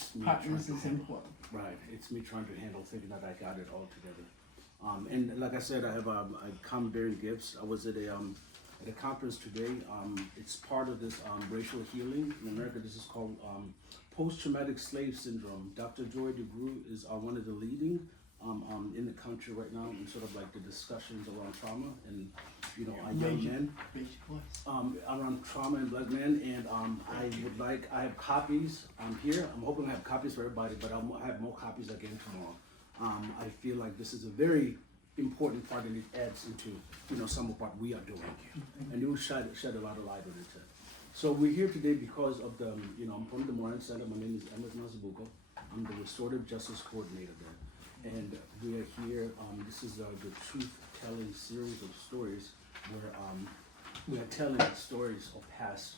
just me partners trying is to handle, important. right. It's me trying to handle thinking that I got it all together. And like I said, I have come bearing gifts. I was at a conference today. It's part of this racial healing in America. This is called post-traumatic slave syndrome. Dr. JayD3 is one of the leading in the country right now, in sort of like the discussions around trauma and young men around trauma and black men. And I have copies here. I'm hoping I have copies for everybody, but I have more copies again tomorrow. I feel like this is a very important part, and it adds into some of what we are doing, and it will shed a lot of light on it. So we're here today because of the I'm from the Moran Center. My name is Emmett Mazabuko. I'm the Restorative Justice Coordinator there, and we are here. This is the truth-telling series of stories where we are telling stories of past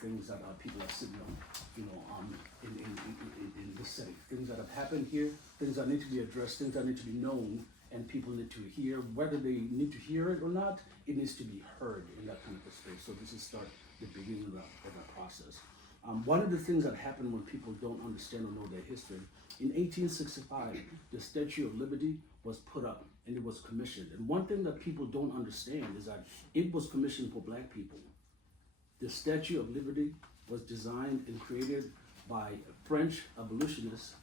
things that people are sitting on, in this setting, things that have happened here, things that need to be addressed, things that need to be known, and people need to hear. Whether they need to hear it or not, it needs to be heard in that kind of a space. So this is the beginning of that process. One of the things that happen when people don't understand or know their history, in 1865, the Statue of Liberty was put up and it was commissioned. And one thing that people don't understand is that it was commissioned for black people. The Statue of Liberty was designed and created by a French abolitionist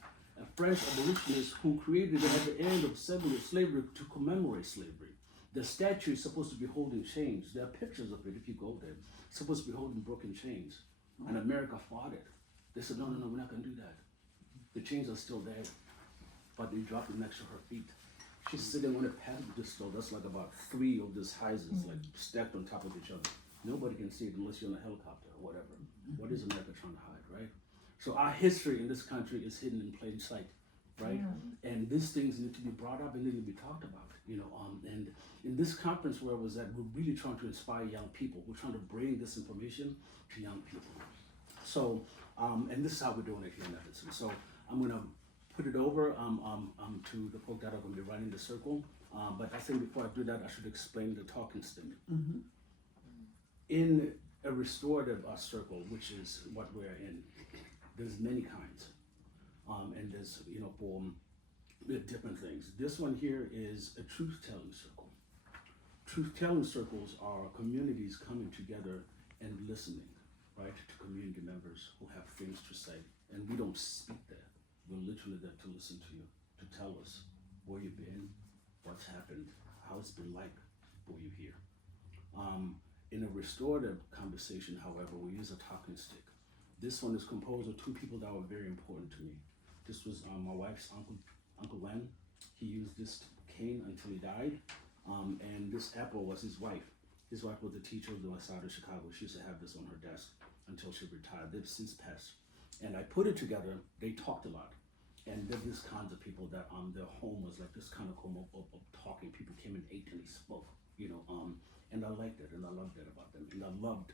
who created it at the end of slavery to commemorate slavery. The statue is supposed to be holding chains. There are pictures of it if you go there. It's supposed to be holding broken chains. And America fought it. They said, no, we're not going to do that. The chains are still there, but they dropped it next to her feet. She's sitting on a pedestal that's like about 3 of these houses, like stacked on top of each other. Nobody can see it unless you're on a helicopter or whatever. What is America trying to hide, right? So our history in this country is hidden in plain sight, right? And these things need to be brought up and need to be talked about, and in this conference where I was at, we're really trying to inspire young people. We're trying to bring this information to young people. So, and this is how we're doing it here in Edison. So I'm gonna put it over to the folk that are gonna be running the circle. But I think before I do that, I should explain the talking stick. In a restorative circle, which is what we're in, there's many kinds, and there's for different things. This one here is a truth-telling circle. Truth-telling circles are communities coming together and listening, right, to community members who have things to say. And we don't speak there. We're literally there to listen to you, to tell us where you've been, what's happened, how it's been like for you here. In a restorative conversation, however, we use a talking stick. This one is composed of 2 people that were very important to me. This was my wife's Uncle Len. He used this cane until he died. And this apple was his wife. His wife was a teacher of the West Side of Chicago. She used to have this on her desk until she retired. They've since passed. And I put it together. They talked a lot. And there were these kinds of people that their home was like this kind of home of talking. People came and ate and they spoke, and I liked it and I loved it about them. And I loved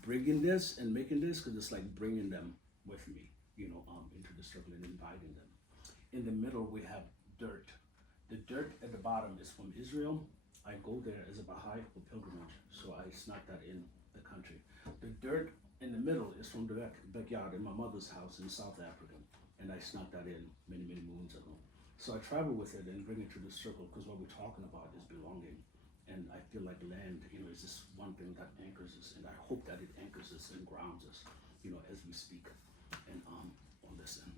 bringing this and making this because it's like bringing them with me, into the circle and inviting them. In the middle, we have dirt. The dirt at the bottom is from Israel. I go there as a Baha'i for pilgrimage, so I snuck that in the country. The dirt in the middle is from the backyard in my mother's house in South Africa, and I snuck that in many, many moons ago. So I travel with it and bring it to the circle because what we're talking about is belonging. And I feel like land, is this one thing that anchors us, and I hope that it anchors us and grounds us, as we speak and on this end.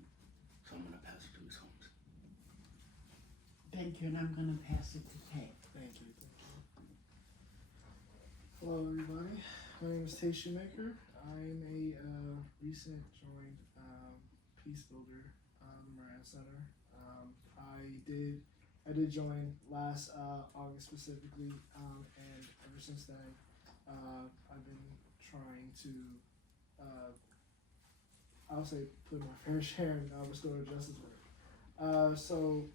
So I'm gonna pass it to Ms. Holmes. Thank you, and I'm gonna pass it to Kay. Thank you. Hello, everybody. My name is Tay Shoemaker. I'm a recent joined peace builder, the Moran Center. I did join last August specifically, and ever since then, I've been trying to, I'll say, put my fair share in restorative justice work. So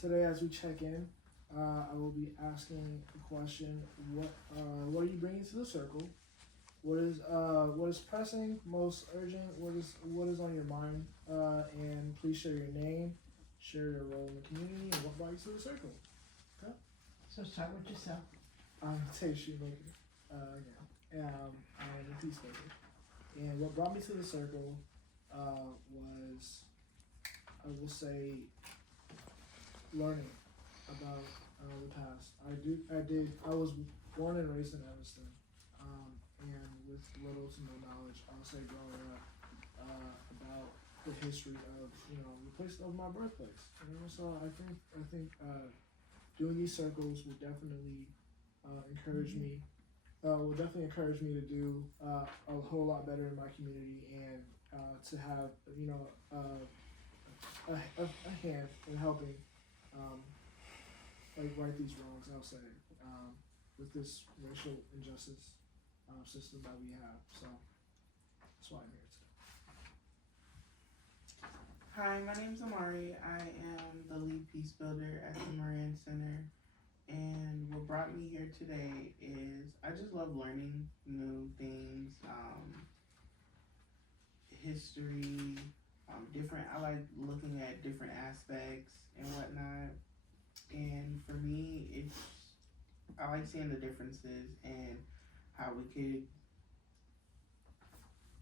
today, as we check in, I will be asking the question: what are you bringing to the circle? What is pressing, most urgent? What is on your mind? And please share your name, share your role in the community, and what brought you to the circle. Okay. So start with yourself. I'm Tay Shoemaker. I'm a peacemaker. And what brought me to the circle was, I will say, learning about the past. I was born and raised in Evanston, and with little to no knowledge, I'll say growing up, about the history of, the place of my birthplace. So I think doing these circles will definitely encourage me. Will definitely encourage me to do a whole lot better in my community and to have a hand in helping right these wrongs. I'll say with this racial injustice system that we have. So that's why I'm here today. Hi, my name's Amari. I am the lead peace builder at the Moran Center. And what brought me here today is I just love learning new things, history, I like looking at different aspects and whatnot. And for me, I like seeing the differences and how we could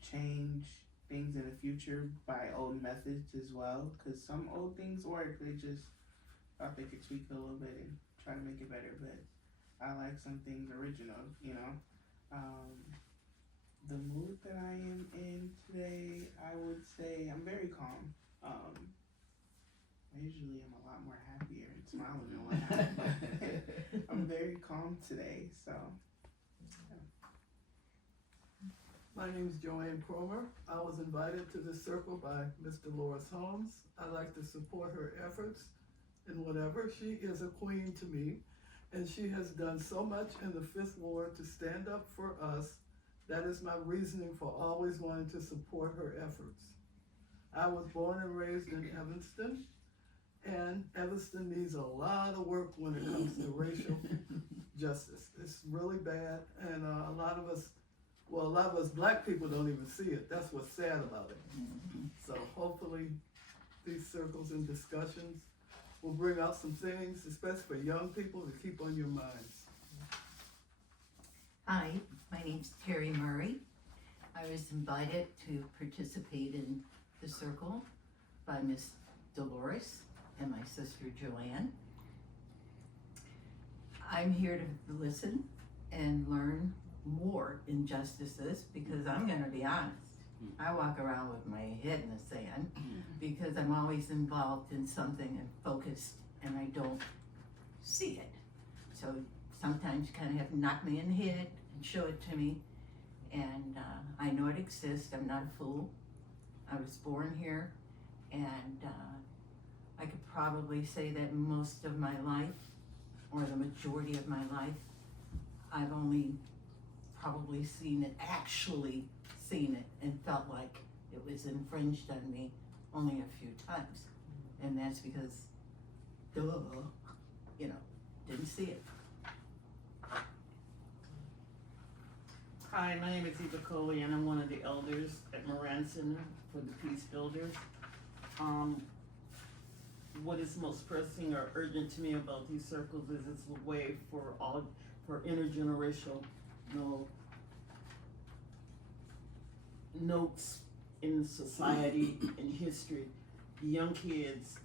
change things in the future by old methods as well. Because some old things work, they just thought they could tweak it a little bit and try to make it better, but I like some things original, The mood that I am in today, I would say I'm very calm. I usually am a lot more happier and smiling and whatnot. I'm very calm today, so. Yeah. My name is Joanne Cromer. I was invited to this circle by Ms. Dolores Holmes. I like to support her efforts in whatever. She is a queen to me, and she has done so much in the Fifth Ward to stand up for us. That is my reasoning for always wanting to support her efforts. I was born and raised in Evanston, and Evanston needs a lot of work when it comes to racial justice. It's really bad, and a lot of us black people don't even see it. That's what's sad about it. So hopefully these circles and discussions will bring out some things, especially for young people, to keep on your minds. Hi, my name's Terry Murray. I was invited to participate in the circle by Miss Dolores and my sister Joanne. I'm here to listen and learn more injustices because I'm gonna be honest. I walk around with my head in the sand because I'm always involved in something and focused and I don't see it. So sometimes you kind of have to knock me in the head and show it to me. And I know it exists. I'm not a fool. I was born here, and I could probably say that most of my life, or the majority of my life, I've only probably actually seen it and felt like it was infringed on me only a few times. And that's because, didn't see it. Hi, my name is Eva Coley, and I'm one of the elders at Moran Center for the Peace Builders. What is most pressing or urgent to me about these circles is it's a way for intergenerational notes in society and history. The young kids,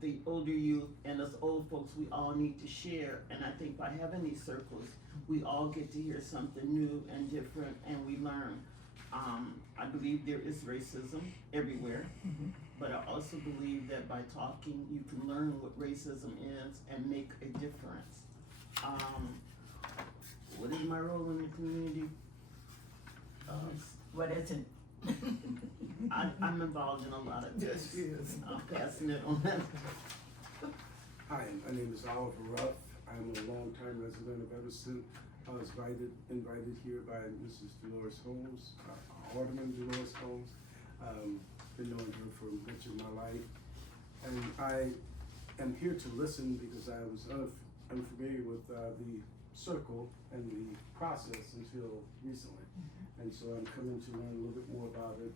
the older youth, and us old folks, we all need to share. And I think by having these circles, we all get to hear something new and different, and we learn. I believe there is racism everywhere, but I also believe that by talking, you can learn what racism is and make a difference. What is my role in the community? What is it? I'm involved in a lot of this. Yes, she is. I'm passing it on. Hi, my name is Oliver Ruff. I'm a longtime resident of Evanston. I was invited here by Mrs. Dolores Holmes, Alderman Dolores Holmes. Been knowing her for much of my life. And I am here to listen because I was unfamiliar with the circle and the process until recently. And so I'm coming to learn a little bit more about it.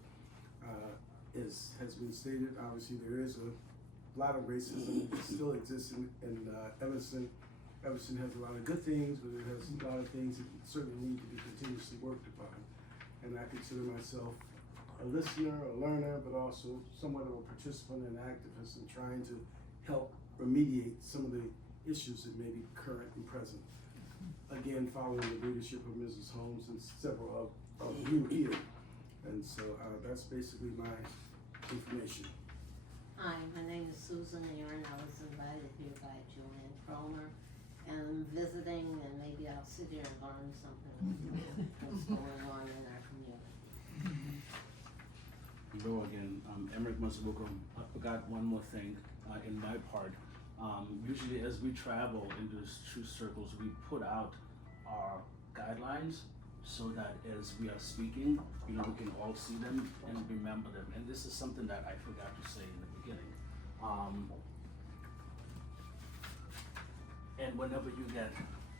As has been stated, obviously there is a lot of racism that still exists in Evanston. Evanston has a lot of good things, but it has a lot of things that certainly need to be continuously worked upon. And I consider myself a listener, a learner, but also somewhat of a participant and activist in trying to help remediate some of the issues that may be current and present. Again, following the leadership of Mrs. Holmes and several of you here. And so that's basically my information. Hi, my name is Susan Aaron. I was invited here by Joanne Cromer, and I'm visiting, and maybe I'll sit here and learn something about what's going on in our community. Hello again, Emmerich Masabuko. I forgot one more thing in my part. Usually as we travel in those truth circles, we put out our guidelines so that as we are speaking, we can all see them and remember them. And this is something that I forgot to say in the beginning. And whenever you get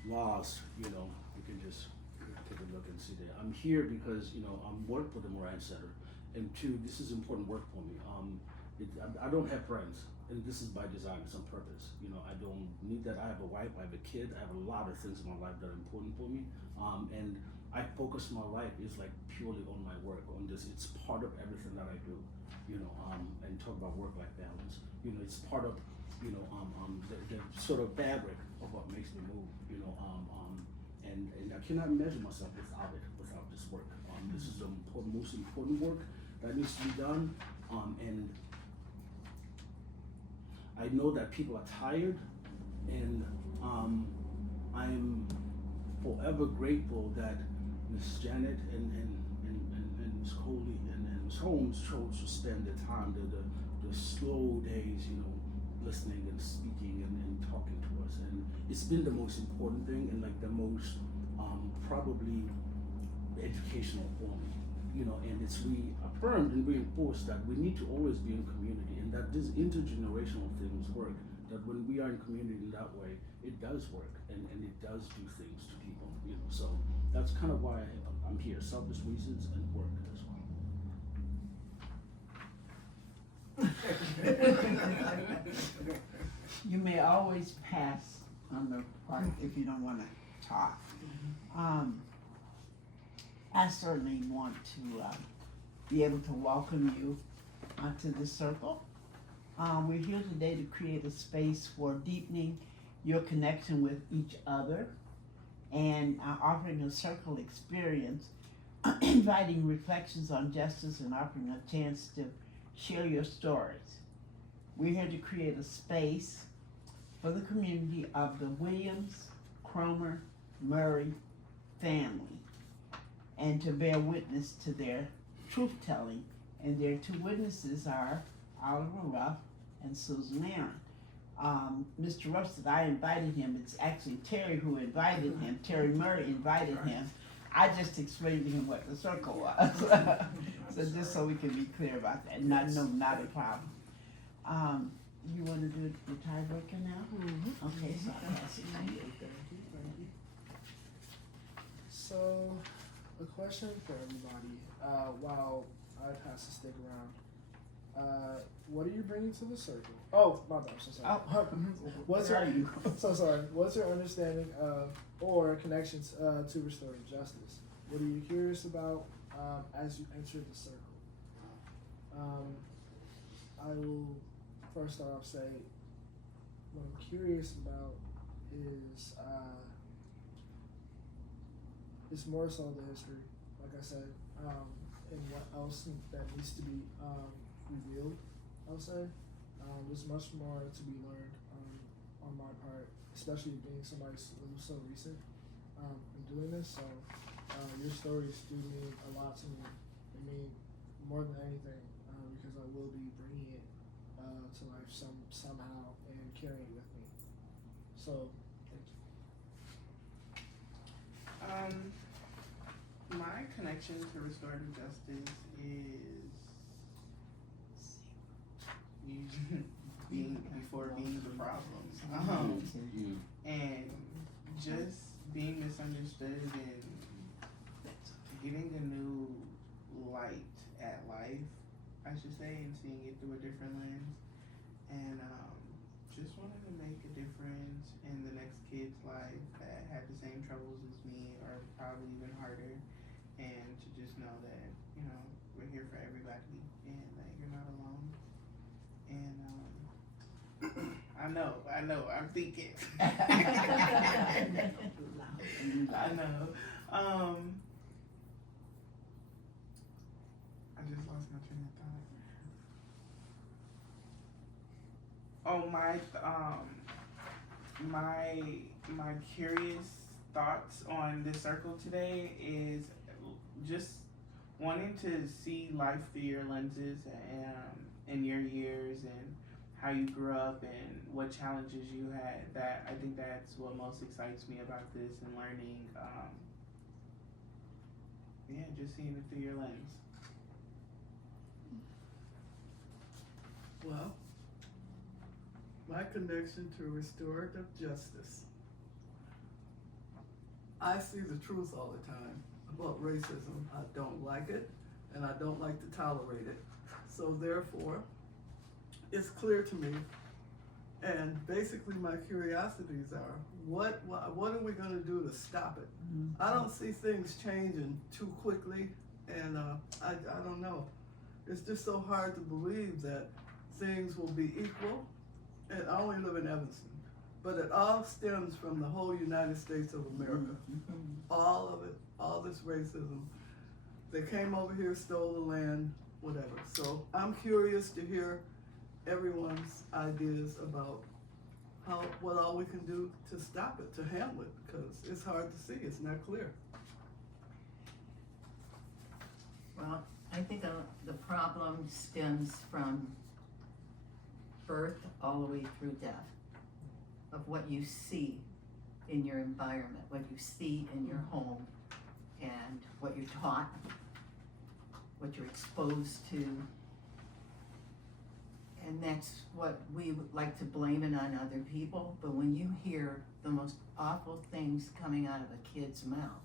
lost, you can just take a look and see that. I'm here because, I'm work for the Moran Center. And two, this is important work for me. I don't have friends, and this is by design, it's on purpose. I don't need that. I have a wife, I have a kid, I have a lot of things in my life that are important for me. And I focus my life is like purely on my work, on this. It's part of everything that I do, and talk about work-life balance. It's part of, the sort of fabric of what makes me move, and I cannot imagine myself without it, without this work. This is the most important work that needs to be done, and I know that people are tired, and I'm forever grateful that Miss Janet and Miss Coley and Miss Holmes chose to spend the time, the slow days, listening and speaking and talking to us, and it's been the most important thing and like the most probably educational for me. And it's reaffirmed and reinforced that we need to always be in community, and that these intergenerational things work, that when we are in community in that way, it does work, and it does do things to people, so that's kind of why I'm here, selfish reasons and work as well. You may always pass on the part if you don't want to talk. I certainly want to be able to welcome you to this circle. We're here today to create a space for deepening your connection with each other and offering a circle experience, inviting reflections on justice and offering a chance to share your stories. We're here to create a space for the community of the Williams, Cromer, Murray family, and to bear witness to their truth-telling. And their two witnesses are Oliver Ruff and Susan Aaron. Mr. Ruff said I invited him. It's actually Terry who invited him. Terry Murray invited him. I just explained to him what the circle was. So just so we can be clear about that. Not a problem. You want to do the tiebreaker now? Mm-hmm. Okay, so I'll pass it to you. So, a question for everybody, while I pass the stick around. What are you bringing to the circle? Oh, my bad, so sorry. Oh, What's where your, are you? so sorry. What's your understanding of or connections to restorative justice? What are you curious about as you enter the circle? I will first off say what I'm curious about is it's more so the history, like I said, and what else that needs to be revealed. I'll say there's much more to be learned on my part, especially being somebody who's so recent in doing this. So your stories do mean a lot to me. They mean more than anything because I will be bringing it to life somehow and carrying it with me. So thank you. My connection to restorative justice is being the problem, and just being misunderstood and getting a new light at life, I should say, and seeing it through a different lens, and just wanting to make a difference in the next kid's life that had the same troubles as me, or probably even harder, and to just know that, we're we're here for everybody, and that you're not alone. And I know, I'm thinking. I know. I just lost my train of thought. My curious thoughts on this circle today is just wanting to see life through your lenses and your years and how you grew up and what challenges you had. That I think that's what most excites me about this and learning. Just seeing it through your lens. Well, my connection to restorative justice. I see the truth all the time about racism. I don't like it, and I don't like to tolerate it. So therefore, it's clear to me, and basically my curiosities are, what are we gonna do to stop it? I don't see things changing too quickly, and I don't know. It's just so hard to believe that things will be equal. And I only live in Evanston, but it all stems from the whole United States of America. All of it, all this racism. They came over here, stole the land, whatever. So I'm curious to hear everyone's ideas about what all we can do to stop it, to handle it, because it's hard to see, it's not clear. Well, I think the problem stems from birth all the way through death, of what you see in your environment, what you see in your home, and what you're taught, what you're exposed to. And that's what we would like to blame it on other people, but when you hear the most awful things coming out of a kid's mouth,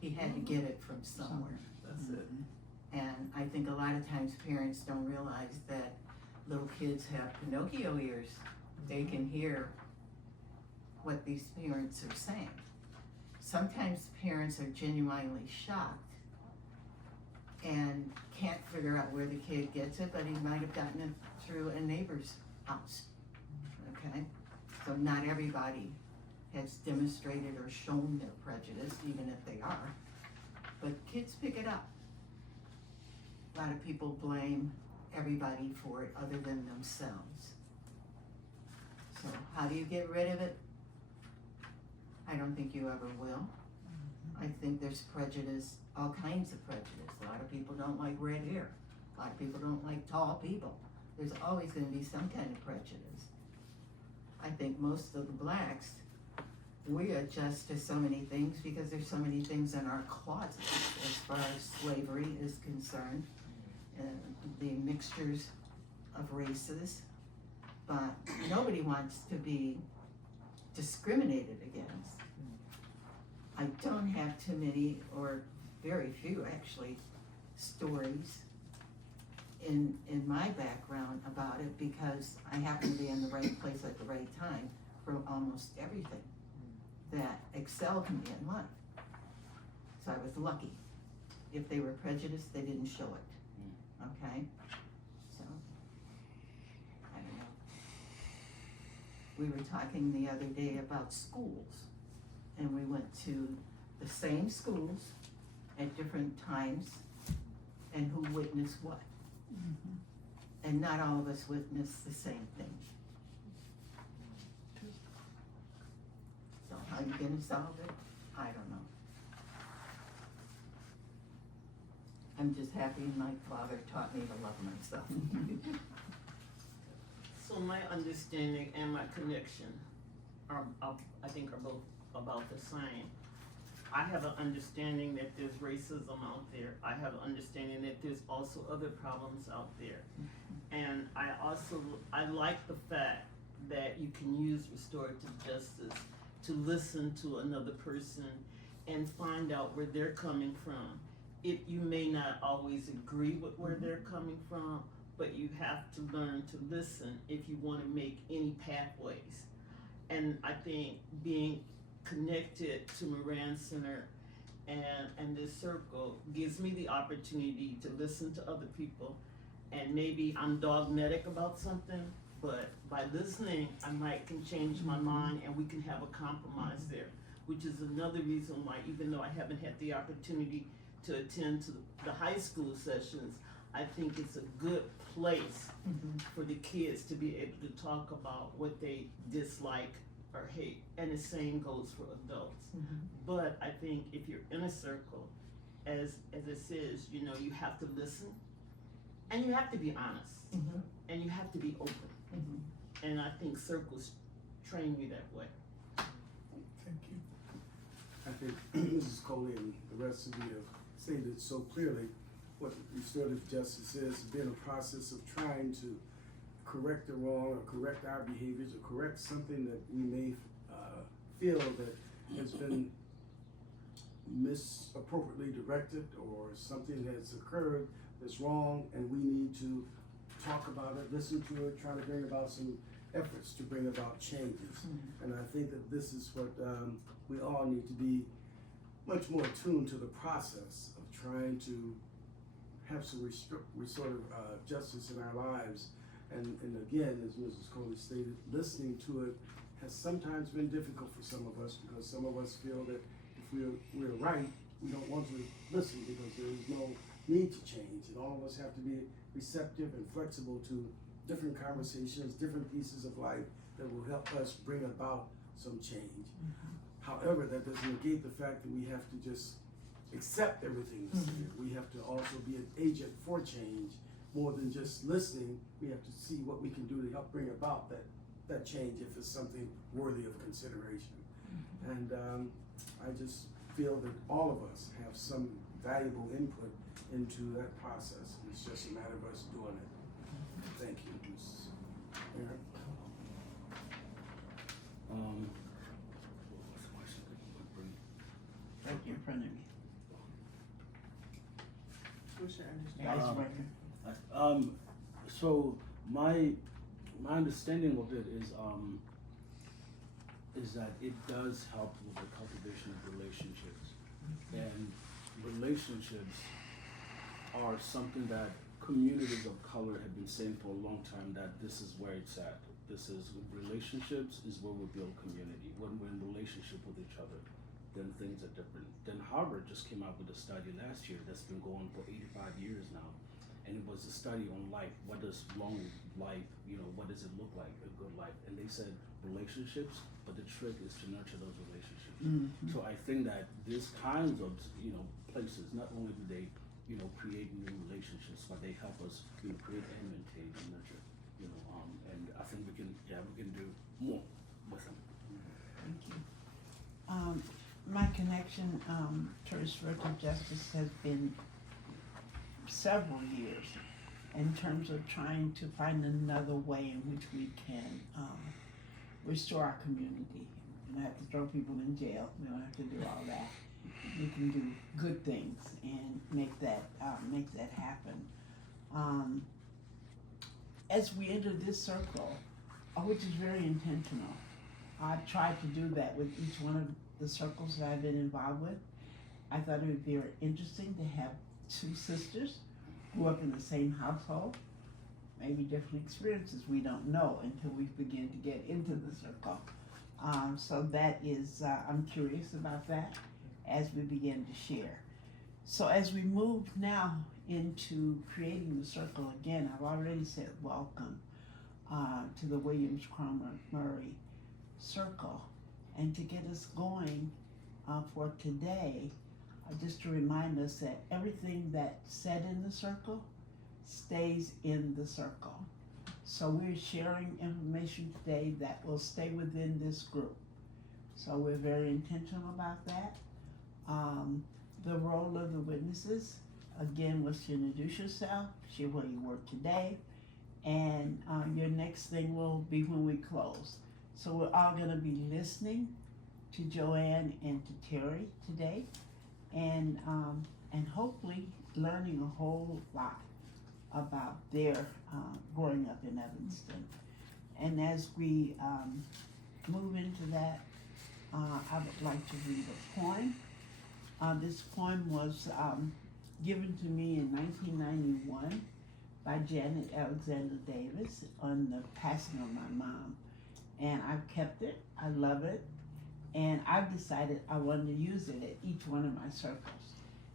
he had to get it from somewhere. That's it. And I think a lot of times parents don't realize that little kids have Pinocchio ears. They can hear what these parents are saying. Sometimes parents are genuinely shocked and can't figure out where the kid gets it, but he might have gotten it through a neighbor's house, okay? So not everybody has demonstrated or shown their prejudice, even if they are, but kids pick it up. A lot of people blame everybody for it other than themselves. So how do you get rid of it? I don't think you ever will. I think there's prejudice, all kinds of prejudice. A lot of people don't like red hair. A lot of people don't like tall people. There's always going to be some kind of prejudice. I think most of the blacks, we adjust to so many things because there's so many things in our closets as far as slavery is concerned, and the mixtures of races, but nobody wants to be discriminated against. I don't have too many, or very few actually, stories in my background about it because I happen to be in the right place at the right time for almost everything that excelled me in life. So I was lucky. If they were prejudiced, they didn't show it. Okay? So, I don't know. We were talking the other day about schools, and we went to the same schools at different times, and who witnessed what. And not all of us witnessed the same thing. So how are you gonna solve it? I don't know. I'm just happy my father taught me to love myself. So my understanding and my connection are I think are both about the same. I have an understanding that there's racism out there. I have an understanding that there's also other problems out there. And I like the fact that you can use restorative justice to listen to another person and find out where they're coming from. You may not always agree with where they're coming from, but you have to learn to listen if you want to make any pathways. And I think being connected to Moran Center and this circle gives me the opportunity to listen to other people, and maybe I'm dogmatic about something, but by listening, I might can change my mind and we can have a compromise there, which is another reason why, even though I haven't had the opportunity to attend to the high school sessions, I think it's a good place for the kids to be able to talk about what they dislike or hate, and the same goes for adults. But I think if you're in a circle, as it says, you know, you have to listen, and you have to be honest, and you have to be open. And I think circles train you that way. Thank you. I think Mrs. Coley and the rest of you have stated so clearly what restorative justice is, been a process of trying to correct the wrong or correct our behaviors or correct something that we may feel that has been misappropriately directed, or something has occurred that's wrong, and we need to talk about it, listen to it, try to bring about some efforts to bring about changes. And I think that this is what we all need to be much more attuned to the process of trying to have some restorative justice in our lives. And again, as Mrs. Coley stated, listening to it has sometimes been difficult for some of us, because some of us feel that if we're right, we don't want to listen because there is no need to change. And all of us have to be receptive and flexible to different conversations, different pieces of life that will help us bring about some change. However, that doesn't negate the fact that we have to just accept everything that's here. We have to also be an agent for change. More than just listening, we have to see what we can do to help bring about that change if it's something worthy of consideration. And I just feel that all of us have some valuable input into that process. It's just a matter of us doing it. Thank you, Ms. Aaron. What's the question? Right in front of me. What's your Vice understanding? Record. So my understanding of it is that it does help with the cultivation of relationships, and relationships are something that communities of color have been saying for a long time, that this is where it's at. This is relationships is where we build community. When we're in relationship with each other, then things are different. Then Harvard just came out with a study last year that's been going for 85 years now. And it was a study on life. What does long life, what does it look like, a good life? And they said relationships, but the trick is to nurture those relationships. So I think that these kinds of, places, not only do they, create new relationships, but they help us, create and maintain and nurture, and I think we can do more with them. Thank you. My connection to restorative justice has been several years in terms of trying to find another way in which we can restore our community. We don't have to throw people in jail. We don't have to do all that. We can do good things and make that happen. As we enter this circle, which is very intentional, I've tried to do that with each one of the circles that I've been involved with. I thought it would be very interesting to have two sisters grew up in the same household, maybe different experiences we don't know until we begin to get into the circle. So that is, I'm curious about that as we begin to share. So as we move now into creating the circle again, I've already said welcome to the Williams Cromer Murray Circle. And to get us going for today, just to remind us that everything that's said in the circle stays in the circle. So we're sharing information today that will stay within this group. So we're very intentional about that. The role of the witnesses, again, was to introduce yourself, share where you work today, and your next thing will be when we close. So we're all gonna be listening to Joanne and to Terry today, and hopefully learning a whole lot about their growing up in Evanston. And as we move into that, I would like to read a poem This poem was given to me in 1991 by Janet Alexander Davis on the passing of my mom. And I've kept it, I love it, and I've decided I wanted to use it at each one of my circles.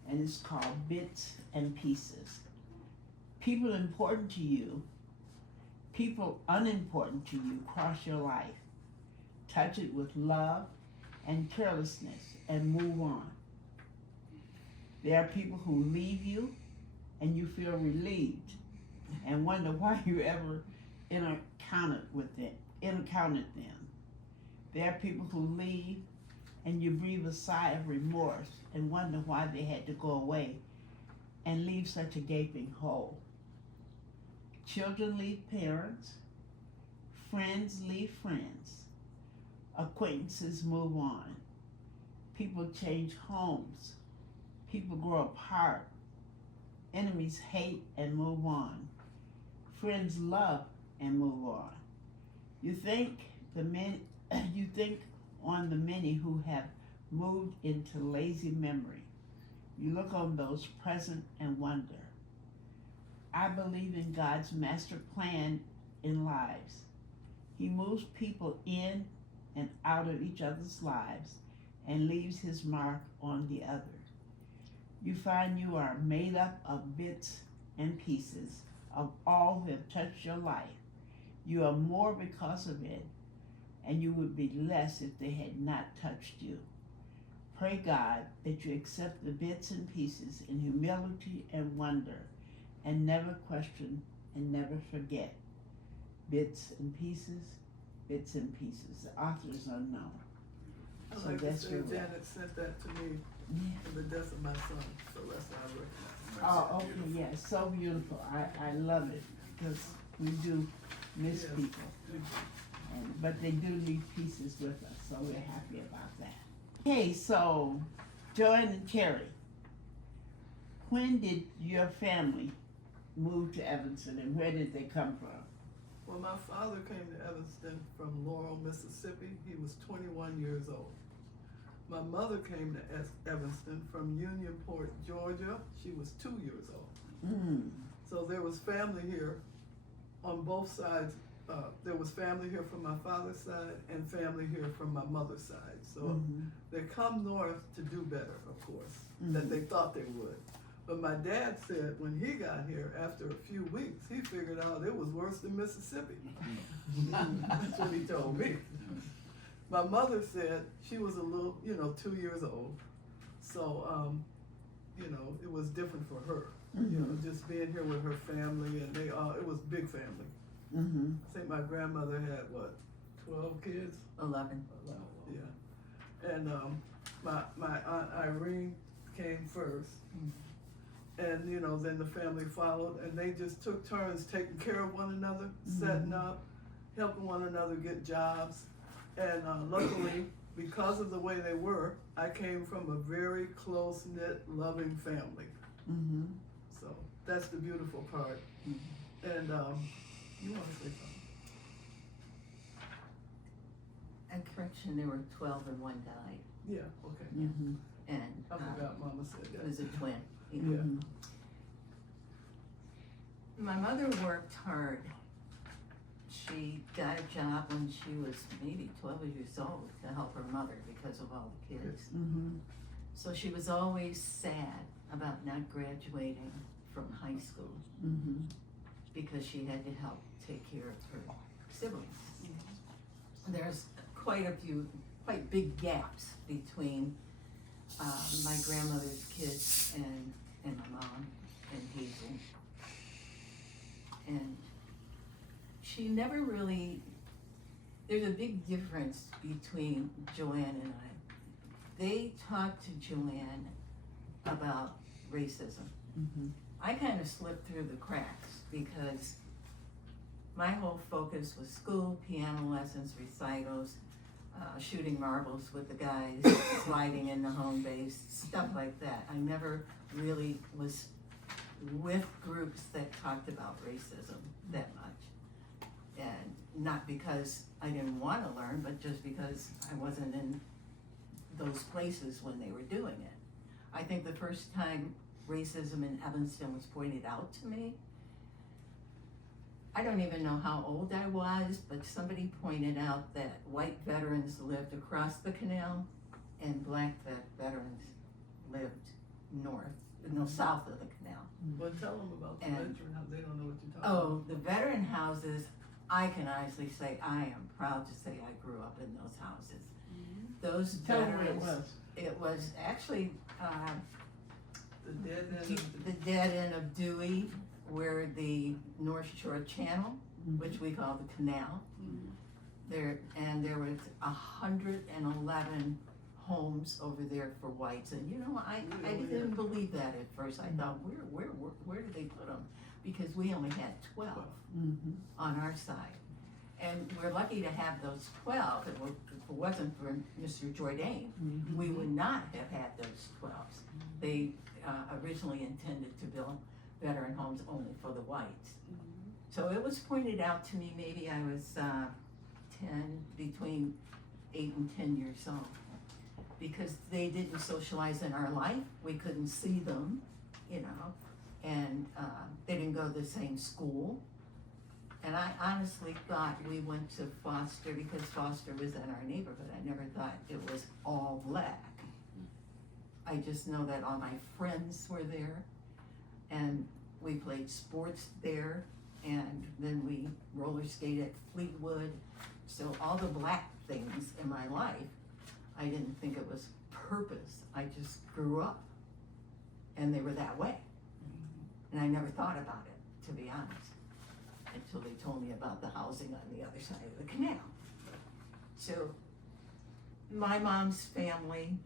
And it's called Bits and Pieces. People important to you, people unimportant to you cross your life. Touch it with love and carelessness and move on. There are people who leave you and you feel relieved and wonder why you ever encountered them. There are people who leave and you breathe a sigh of remorse and wonder why they had to go away and leave such a gaping hole. Children leave parents, friends leave friends, acquaintances move on, people change homes, people grow apart, enemies hate and move on, friends love and move on. You think on the many who have moved into lazy memory. You look on those present and wonder. I believe in God's master plan in lives. He moves people in and out of each other's lives and leaves his mark on the other. You find you are made up of bits and pieces of all who have touched your life. You are more because of it, and you would be less if they had not touched you. Pray God that you accept the bits and pieces in humility and wonder, and never question and never forget. Bits and pieces, bits and pieces. The author is unknown. I So like to that's say where we're Janet sent that to me for the death of my son, so that's how I recognize. Oh, okay, yes, so beautiful. I love it because we do miss Yes. people. But they do leave pieces with us, so we're happy about that. Okay, so Joanne and Terry, when did your family move to Evanston and where did they come from? Well, my father came to Evanston from Laurel, Mississippi. He was 21 years old. My mother came to Evanston from Unionport, Georgia. She was 2 years old. Mm. So there was family here on both sides. There was family here from my father's side and family here from my mother's side. So Mhm. they come north to do better, of course, Mhm. that they thought they would. But my dad said when he got here, after a few weeks, he figured out it was worse than Mississippi. That's what he told me. My mother said she was a little, 2 years old. So, it was different for her. Just being here with her family, and it was big family. Mm-hmm. I think my grandmother had 12 kids? 11. Yeah. And my Aunt Irene came first. And then the family followed, and they just took turns taking care of one another, setting up, helping one another get jobs. And luckily, because of the way they were, I came from a very close-knit, loving family. Mm-hmm. So that's the beautiful part. And you want to say something? A correction, there were 12 and one died. Yeah, okay. Mm-hmm. And I forgot Mama said it that. was a twin. Yeah. My mother worked hard. She got a job when she was maybe 12 years old to help her mother because of all the kids. Mm-hmm. So she was always sad about not graduating from high school Mm-hmm. because she had to help take care of her siblings. There's quite big gaps between my grandmother's kids and my mom and Hazel. And she never really, there's a big difference between Joanne and I. They talked to Joanne about racism. Mm-hmm. I kind of slipped through the cracks because my whole focus was school, piano lessons, recitals, shooting marbles with the guys, sliding in the home base, stuff like that. I never really was with groups that talked about racism that much. And not because I didn't want to learn, but just because I wasn't in those places when they were doing it. I think the first time racism in Evanston was pointed out to me, I don't even know how old I was, but somebody pointed out that white veterans lived across the canal and black veterans lived south of the canal. Well, tell them about the And- veteran house, they don't know what you're talking about. Oh, the veteran houses, I can honestly say, I am proud to say I grew up in those houses. Those Tell them what it veterans, was. it was actually, The dead end of the dead end of Dewey, where the North Shore Channel, which we call the canal, there was 111 homes over there for whites, and you know, I didn't believe that at first. I thought, where did they put them? Because we only had 12 on our side, and we're lucky to have those 12. If it wasn't for Mr. Jourdain, we would not have had those 12s. They originally intended to build veteran homes only for the whites. So it was pointed out to me, maybe I was between 8 and 10 years old, because they didn't socialize in our life. We couldn't see them, you know, and they didn't go to the same school. And I honestly thought we went to Foster because Foster was in our neighborhood. I never thought it was all black. I just know that all my friends were there, and we played sports there, and then we roller skated at Fleetwood. So all the black things in my life, I didn't think it was purpose. I just grew up, and they were that way. And I never thought about it, to be honest, until they told me about the housing on the other side of the canal. So my mom's family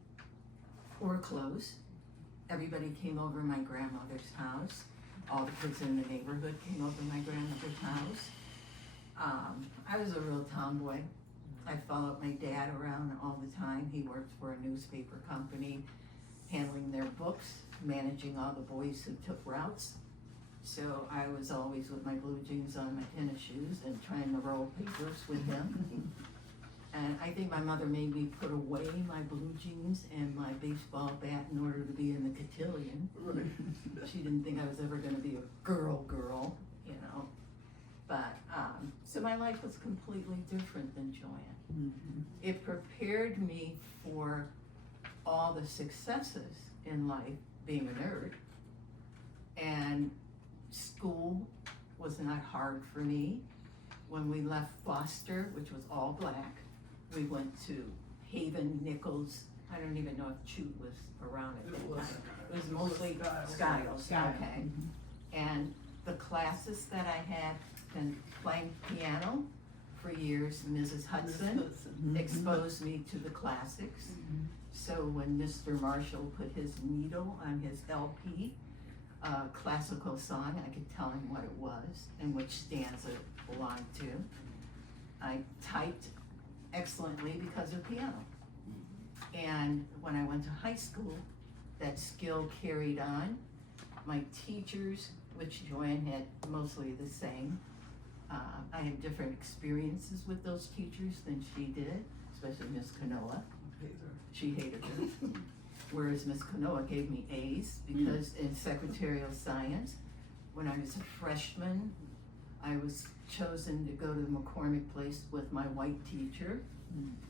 were close. Everybody came over my grandmother's house. All the kids in the neighborhood came over my grandmother's house. I was a real tomboy. I followed my dad around all the time. He worked for a newspaper company, handling their books, managing all the boys who took routes. So I was always with my blue jeans on, my tennis shoes, and trying to roll papers with him. And I think my mother made me put away my blue jeans and my baseball bat in order to be in the cotillion. Right. She didn't think I was ever gonna be a girl, you know. But, so my life was completely different than Joanne. It prepared me for all the successes in life, being a nerd. And school was not hard for me. When we left Foster, which was all black, we went to Haven, Nichols. I don't even know if Chute was around at that time. It was mostly Skiles, okay. And the classes that I had been playing piano for years, Mrs. Hudson exposed me to the classics. So when Mr. Marshall put his needle on his LP, classical song, I could tell him what it was and which stanza it belonged to. I typed excellently because of piano. And when I went to high school, that skill carried on. My teachers, which Joanne had mostly the same, I had different experiences with those teachers than she did, especially Miss Kanoa. She hated her. Whereas Miss Kanoa gave me A's because in secretarial science, when I was a freshman, I was chosen to go to the McCormick Place with my white teacher.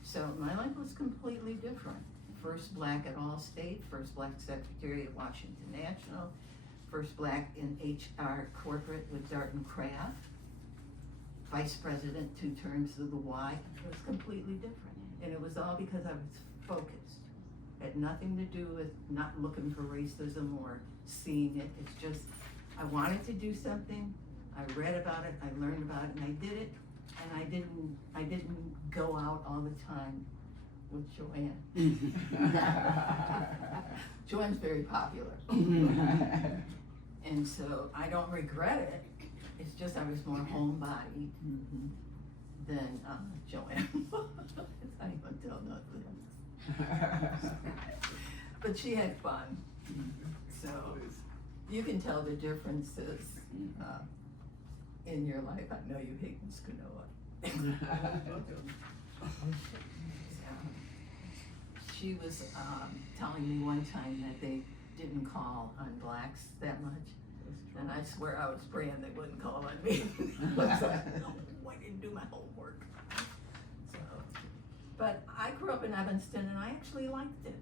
So my life was completely different. First black at Allstate, first black secretary at Washington National, first black in HR corporate with Dart and Craft, vice president 2 terms of the Y. It was completely different. And it was all because I was focused. It had nothing to do with not looking for racism or seeing it. It's just, I wanted to do something. I read about it, I learned about it, and I did it. And I didn't go out all the time with Joanne. Joanne's very popular. And so I don't regret it. It's just I was more homebody than Joanne. I don't tell nothing. But she had fun. So you can tell the differences in your life. I know you hate Miss Kanoa. she was telling me one time that they didn't call on blacks that much. And I swear I was praying they wouldn't call on me. I was like, oh, I didn't do my homework. So, but I grew up in Evanston and I actually liked it.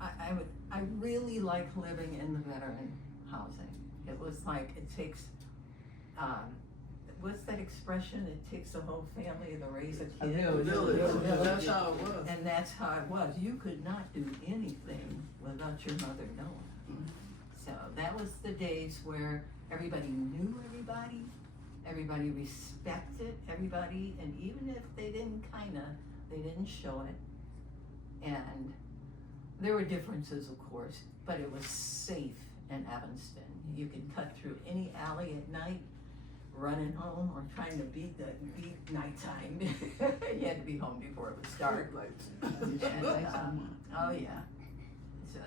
I really like living in the veteran housing. It was like, it takes, what's that expression? It takes a whole family to raise a kid. That's how it was. And that's how it was. You could not do anything without your mother knowing. So that was the days where everybody knew everybody respected everybody, and even if they didn't they didn't show it. And there were differences, of course, but it was safe in Evanston. You could cut through any alley at night, running home or trying to beat nighttime. You had to be home before it was dark. And, oh yeah. So,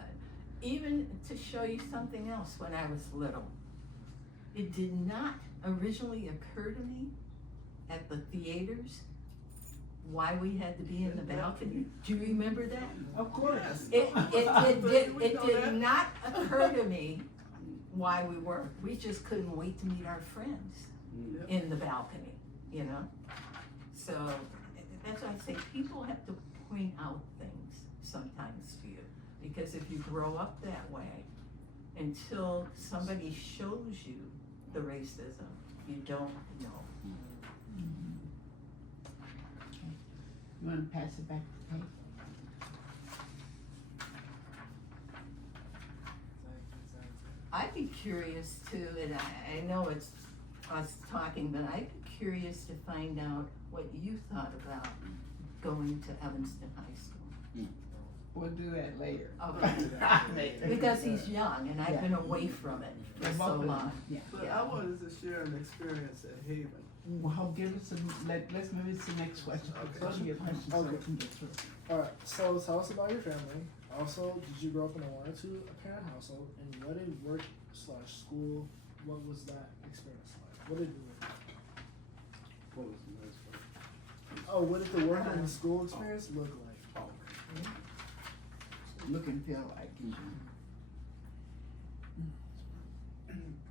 even to show you something else, when I was little, it did not originally occur to me at the theaters why we had to be in the balcony. Do you remember that? Of course. It did not occur to me why we weren't. We just couldn't wait to meet our friends in the balcony, you know? So that's why I say people have to point out things sometimes to you. Because if you grow up that way, until somebody shows you the racism, you don't know. You wanna pass it back to Kate? I'd be curious too, and I know it's us talking, but I'd be curious to find out what you thought about going to Evanston High School. We'll do that later. Okay. Because he's young and I've been away from it for so long. Yeah. But I wanted to share an experience at Haven. Well, give us let's move to the next question. Okay. Question your question so we can get through. Alright, so tell us about your family. Also, did you grow up in a 1 or 2 parent household? And what did work/school, what was that experience like? What did you do? What was the next one? Oh, what did the work and the school experience look like? Look and feel like.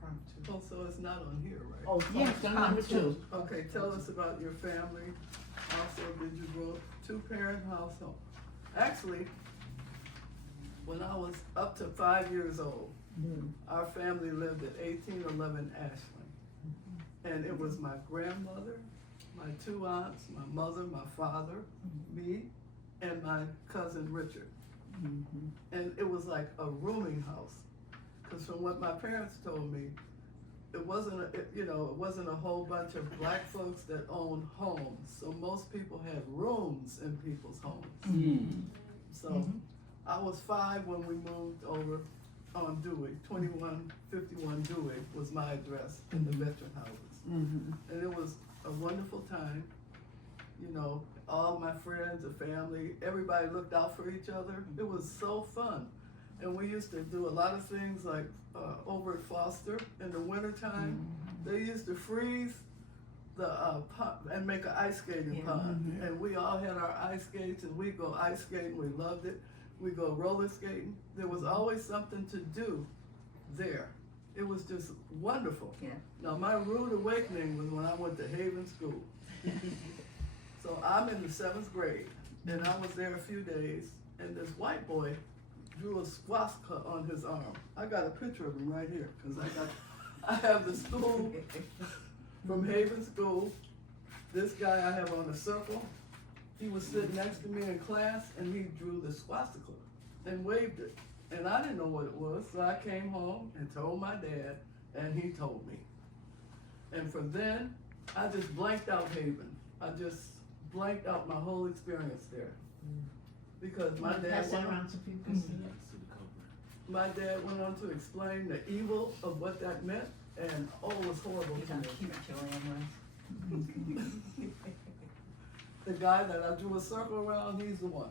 Prompt two. Oh, so it's not on here, right? Oh, Yes, number 2. Okay, tell us about your family. Also, did you grow up 2-parent household? Actually, when I was up to 5 years old, our family lived at 1811 Ashland. And it was my grandmother, my 2 aunts, my mother, my father, me, and my cousin Richard. And it was like a rooming house. Because from what my parents told me, it wasn't a whole bunch of black folks that owned homes. So most people had rooms in people's homes. So I was 5 when we moved over on Dewey. 2151 Dewey was my address in the veteran houses. And it was a wonderful time. You know, all my friends, the family, everybody looked out for each other. It was so fun. And we used to do a lot of things like over at Foster in the wintertime. They used to freeze the pond and make an ice skating pond. And we all had our ice skates and we'd go ice skating. We loved it. We'd go roller skating. There was always something to do there. It was just wonderful. Yeah. Now my rude awakening was when I went to Haven School. So I'm in the 7th grade and I was there a few days and this white boy drew a swastika on his arm. I got a picture of him right here because I have the school from Haven School. This guy I have on a circle. He was sitting next to me in class and he drew the swastika and waved it. And I didn't know what it was, so I came home and told my dad and he told me. And from then, I just blanked out Haven. I just blanked out my whole experience there. Because my dad Pass that went on, around so people can see it. my dad went on to explain the evil of what that meant, and oh, it was horrible You to know me. how cute Joanne was? The guy that I drew a circle around, he's the one.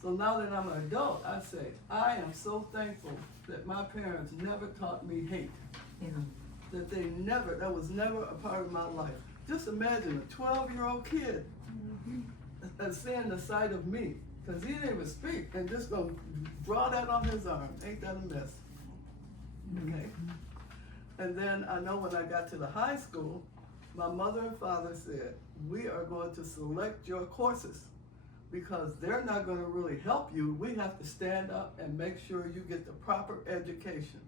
So now that I'm an adult, I say, I am so thankful that my parents never taught me hate. Yeah. That was never a part of my life. Just imagine a 12-year-old kid seeing the sight of me Cause he didn't even speak and just gonna draw that on his arm. Ain't that a mess? Okay. And then I know when I got to the high school, my mother and father said, we are going to select your courses because they're not gonna really help you. We have to stand up and make sure you get the proper education.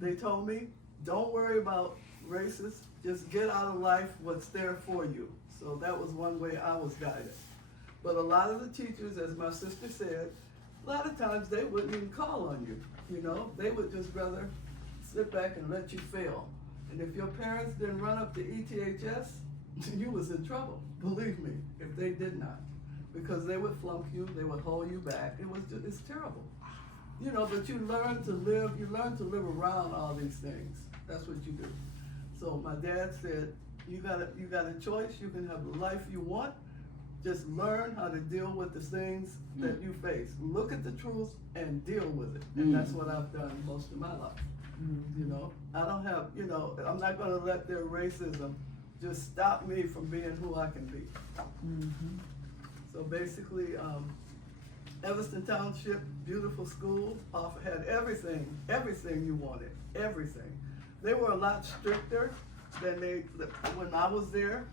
They told me, don't worry about races, just get out of life what's there for you. So that was one way I was guided. But a lot of the teachers, as my sister said, a lot of times they wouldn't even call on you, you know? They would just rather sit back and let you fail. And if your parents didn't run up to ETHS, you was in trouble, believe me, if they did not. Because they would flunk you, they would hold you back. It's terrible. You know, but you learn to live around all these things. That's what you do. So my dad said, you got a choice, you can have the life you want. Just learn how to deal with the things that you face. Look at the truth and deal with it. And that's what I've done most of my life. You know, I don't have, you know, I'm not gonna let their racism just stop me from being who I can be. So basically, Evanston Township, beautiful school, had everything you wanted, everything. They were a lot stricter than when I was there.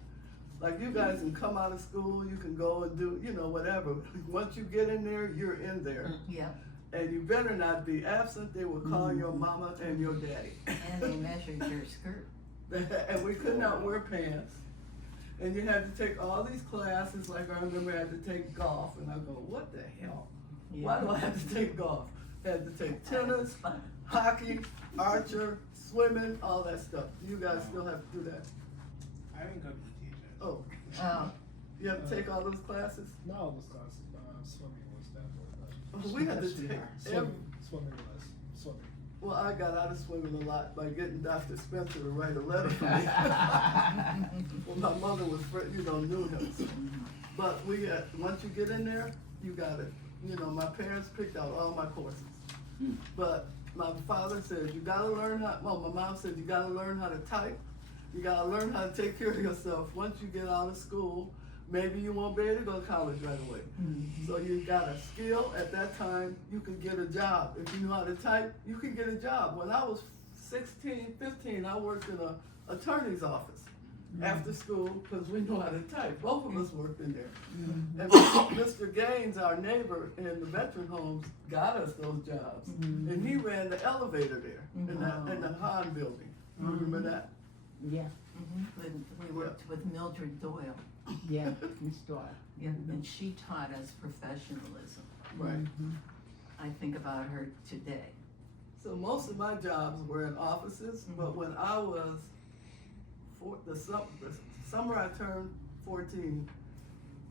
Like you guys can come out of school, you can go and do, you know, whatever. Once you get in there, you're in there. Yep. And you better not be absent. They will call your mama and your daddy. And they measured your skirt. And we could not wear pants. And you had to take all these classes, like I remember I had to take golf, and I go, what the hell? Yeah. Why do I have to take golf? I had to take tennis, hockey, archer, swimming, all that stuff. You guys still have to do that? I didn't go to ETHS. Oh, Oh, you have to take all those classes? Not all those classes. Swimming was definitely. We had to take Swimming was swimming. Well, I got out of swimming a lot by getting Dr. Spencer to write a letter for me. Well, my mother was, knew him. But once you get in there, you got it. You know, my parents picked out all my courses. But my father said, you gotta learn my mom said, you gotta learn how to type. You gotta learn how to take care of yourself. Once you get out of school, maybe you won't be able to go to college right away. So you got a skill. At that time, you could get a job. If you know how to type, you could get a job. When I was 16, 15, I worked in an attorney's office after school because we know how to type. Both of us worked in there. And Mr. Gaines, our neighbor in the veteran homes, got us those jobs. And he ran the elevator there in the Hahn building. Remember that? Yeah, we worked with Mildred Doyle. yeah, Miss Doyle. Yeah, and she taught us professionalism. Right. I think about her today. So most of my jobs were in offices, but when I was the summer I turned 14,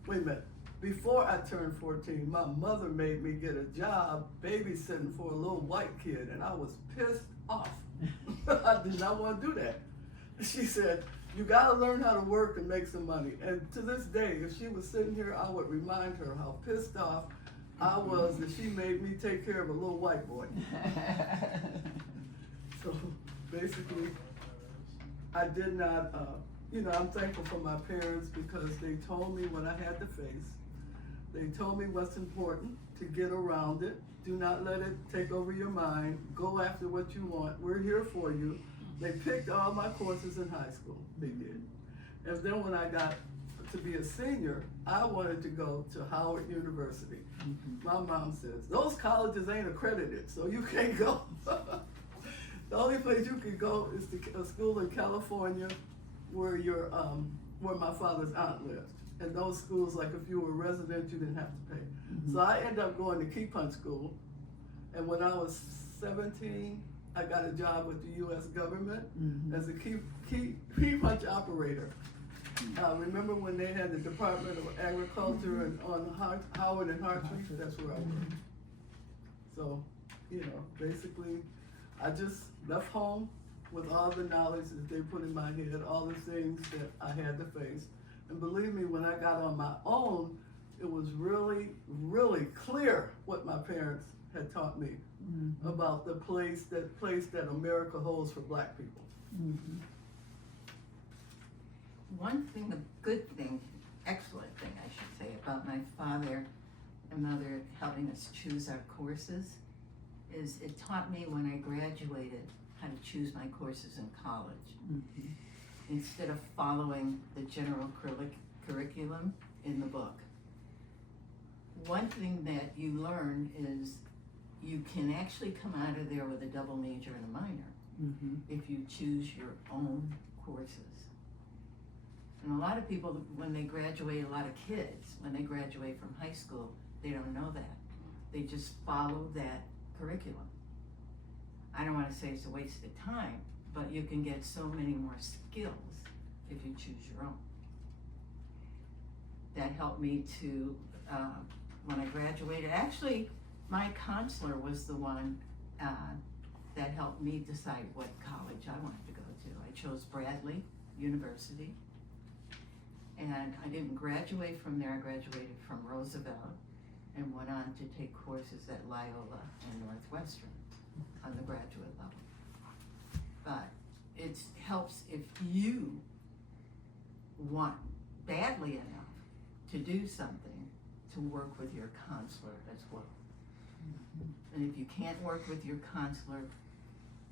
wait a minute, before I turned 14, my mother made me get a job babysitting for a little white kid, and I was pissed off. I did not want to do that. She said, you gotta learn how to work and make some money. And to this day, if she was sitting here, I would remind her how pissed off I was that she made me take care of a little white boy. So basically, I did not, I'm thankful for my parents because they told me what I had to face. They told me what's important, to get around it. Do not let it take over your mind. Go after what you want. We're here for you. They picked all my courses in high school. They did. And then when I got to be a senior, I wanted to go to Howard University. My mom says, those colleges ain't accredited, so you can't go. The only place you can go is to a school in California where where my father's aunt lived. And those schools, like if you were a resident, you didn't have to pay. So I ended up going to Key Punch School. And when I was 17, I got a job with the U.S. government as a key punch operator. Remember when they had the Department of Agriculture and on Howard and Hartree? That's where I worked. So, basically, I just left home with all the knowledge that they put in my head, all the things that I had to face. And believe me, when I got on my own, it was really, really clear what my parents had taught me about the place that America holds for Black people. One thing, a good thing, excellent thing I should say about my father mother helping us choose our courses, is it taught me when I graduated how to choose my courses in college. Instead of following the general curriculum in the book. One thing that you learn is you can actually come out of there with a double major and a minor if you choose your own courses. And a lot of people, when they graduate, a lot of kids, when they graduate from high school, they don't know that. They just follow that curriculum. I don't want to say it's a waste of time, but you can get so many more skills if you choose your own. That helped me to, when I graduated, actually, my counselor was the one that helped me decide what college I wanted to go to. I chose Bradley University, and I didn't graduate from there. I graduated from Roosevelt and went on to take courses at Loyola and Northwestern on the graduate level. But it helps if you want badly enough to do something to work with your counselor as well. And if you can't work with your counselor,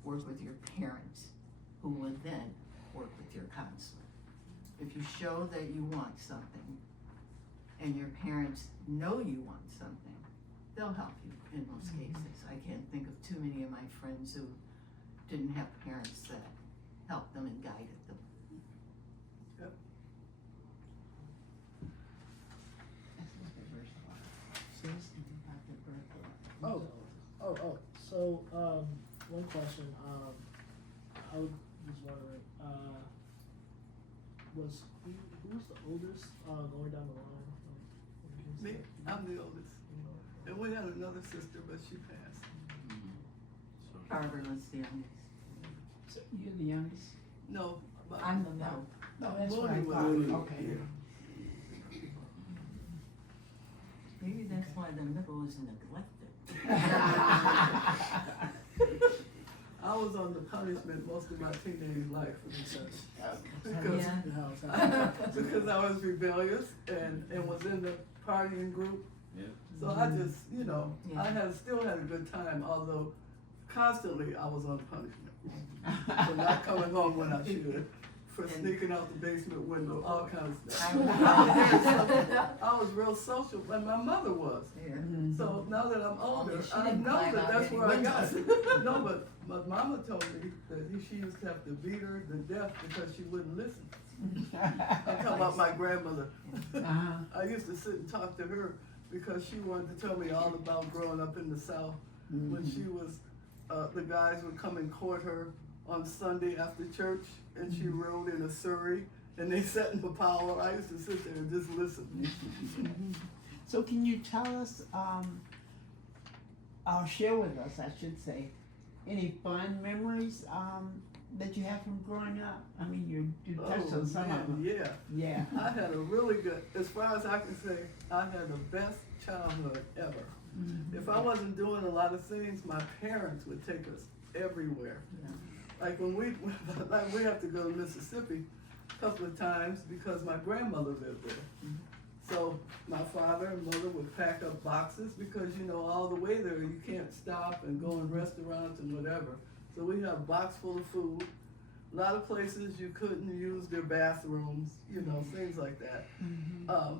work with your parents, who will then work with your counselor. If you show that you want something and your parents know you want something, they'll help you in most cases. I can't think of too many of my friends who didn't have parents that helped them and guided them. So, one question, I was wondering, who was the oldest, going down the line? Me, I'm the oldest. And we had another sister, but she passed. Barbara was the youngest. So you're the youngest? No, but I'm the middle. No, that's what I Mooney was thought. the- Okay. Maybe that's why the middle is neglected. I was on the punishment most of my teenage life because Yeah. because I was rebellious and was in the partying group. Yeah. So I just, you know, Yeah. I still had a good time, although constantly I was on punishment. For not coming home when I should, for sneaking out the basement window, all kinds of stuff. I was real social, and my mother was. So now that I'm older, She I didn't know climb that out that's any where I got windows. it. No, but my mama told me that she used to have to beat her to death because she wouldn't listen. I'm talking about my grandmother. I used to sit and talk to her because she wanted to tell me all about growing up in the South. When she was, the guys would come and court her on Sunday after church, and she rode in a surrey, and they sat in the power. I used to sit there and just listen. So can you tell us, or share with us, I should say, any fun memories that you have from growing up? I mean, you touched on some of them. Yeah. Yeah. I had a really good, as far as I can say, I had the best childhood ever. If I wasn't doing a lot of things, my parents would take us everywhere. Like when we have to go to Mississippi a couple of times because my grandmother lived there. So my father and mother would pack up boxes because, you know, all the way there you can't stop and go in restaurants and whatever. So we had a box full of food. A lot of places you couldn't use their bathrooms, you know, things like that.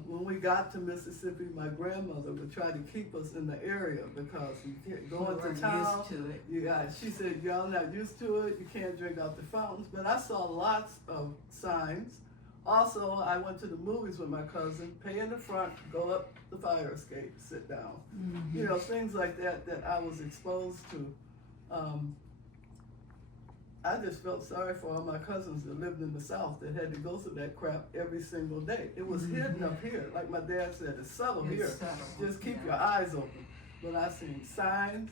When we got to Mississippi, my grandmother would try to keep us in the area because you can't go into town. Used to it. She said, y'all not used to it, you can't drink out the fountains, but I saw lots of signs. Also, I went to the movies with my cousin, pay in the front, go up the fire escape, sit down. You know, things like that that I was exposed to. I just felt sorry for all my cousins that lived in the South that had to go through that crap every single day. It was hidden up here. Like my dad said, it's subtle It's here. subtle, Just keep yeah. your eyes open. But I seen signs,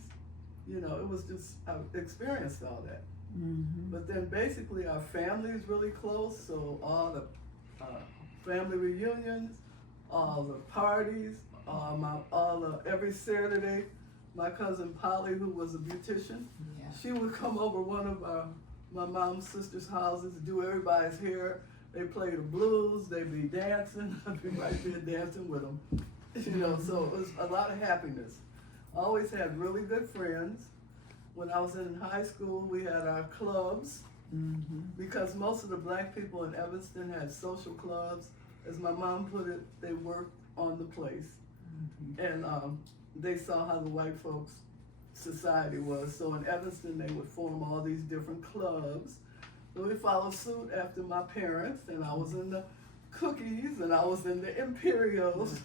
you know, it was just, I experienced all that. But then basically our family is really close, so all the family reunions, all the parties, every Saturday, my cousin Polly, who was a beautician, she would come over one of my mom's sister's houses, do everybody's hair. They play the blues, they'd be dancing, I'd be right there dancing with them. You know, so it was a lot of happiness. Always had really good friends. When I was in high school, we had our clubs, because most of the black people in Evanston had social clubs. As my mom put it, they worked on the place. And they saw how the white folks' society was. So in Evanston, they would form all these different clubs. So we followed suit after my parents, and I was in the Cookies, and I was in the Imperials.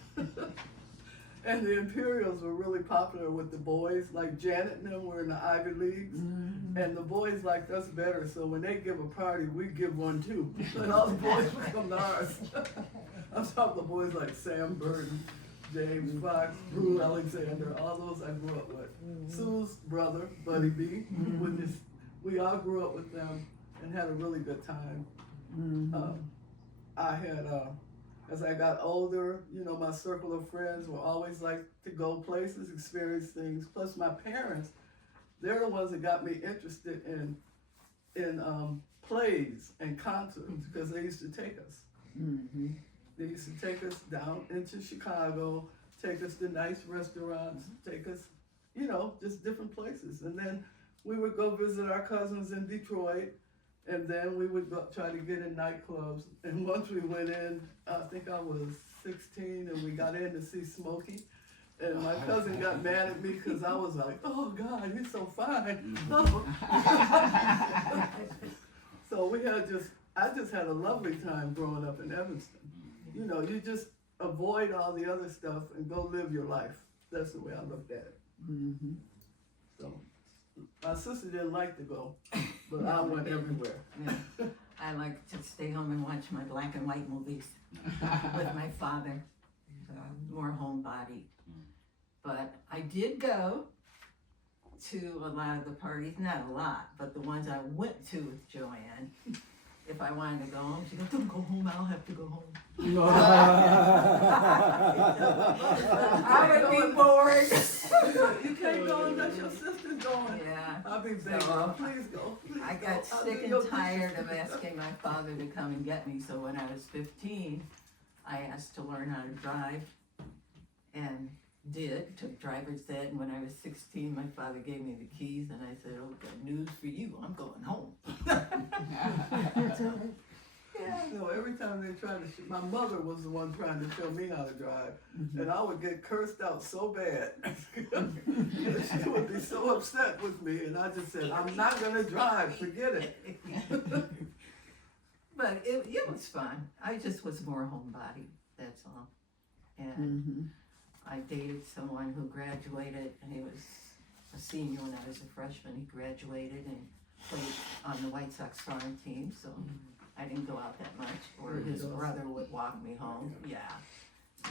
And the Imperials were really popular with the boys, like Janet and them were in the Ivy Leagues, and the boys liked us better, so when they give a party, we give one too. And all the boys would come to ours. I'm talking the boys like Sam Burton, James Fox, Brew Alexander, all those I grew up with. Sue's brother, Buddy B, we all grew up with them and had a really good time. I had, as I got older, you know, my circle of friends were always like to go places, experience things. Plus my parents, they're the ones that got me interested in plays and concerts, because they used to take us. They used to take us down into Chicago, take us to nice restaurants, take us, you know, just different places. And then we would go visit our cousins in Detroit, and then we would go try to get in nightclubs. And once we went in, I think I was 16, and we got in to see Smokey. And my cousin got mad at me because I was like, oh God, you're so fine. So I just had a lovely time growing up in Evanston. You know, you just avoid all the other stuff and go live your life. That's the way I looked at it. So my sister didn't like to go, but I went everywhere. I like to stay home and watch my black and white movies with my father, more homebody. But I did go to a lot of the parties, not a lot, but the ones I went to with Joanne. If I wanted to go home, she'd go, don't go home, I'll have to go home. I would be bored. You can't go unless your sister's going. Yeah. I'll be begging, So, please go, please I go. got I'll sick do your and tired dishes. of asking my father to come and get me, so when I was 15, I asked to learn how to drive, and took driver's ed, and when I was 16, my father gave me the keys, and I said, oh, good news for you, I'm going home. You know, every time they tried to my mother was the one trying to show me how to drive, and I would get cursed out so bad. She would be so upset with me, and I just said, I'm not gonna drive, forget it. But it was fun. I just was more homebody, that's all. And I dated someone who graduated, and he was a senior when I was a freshman. He graduated and played on the White Sox farm team, so I didn't go out that much, or his brother would walk me home,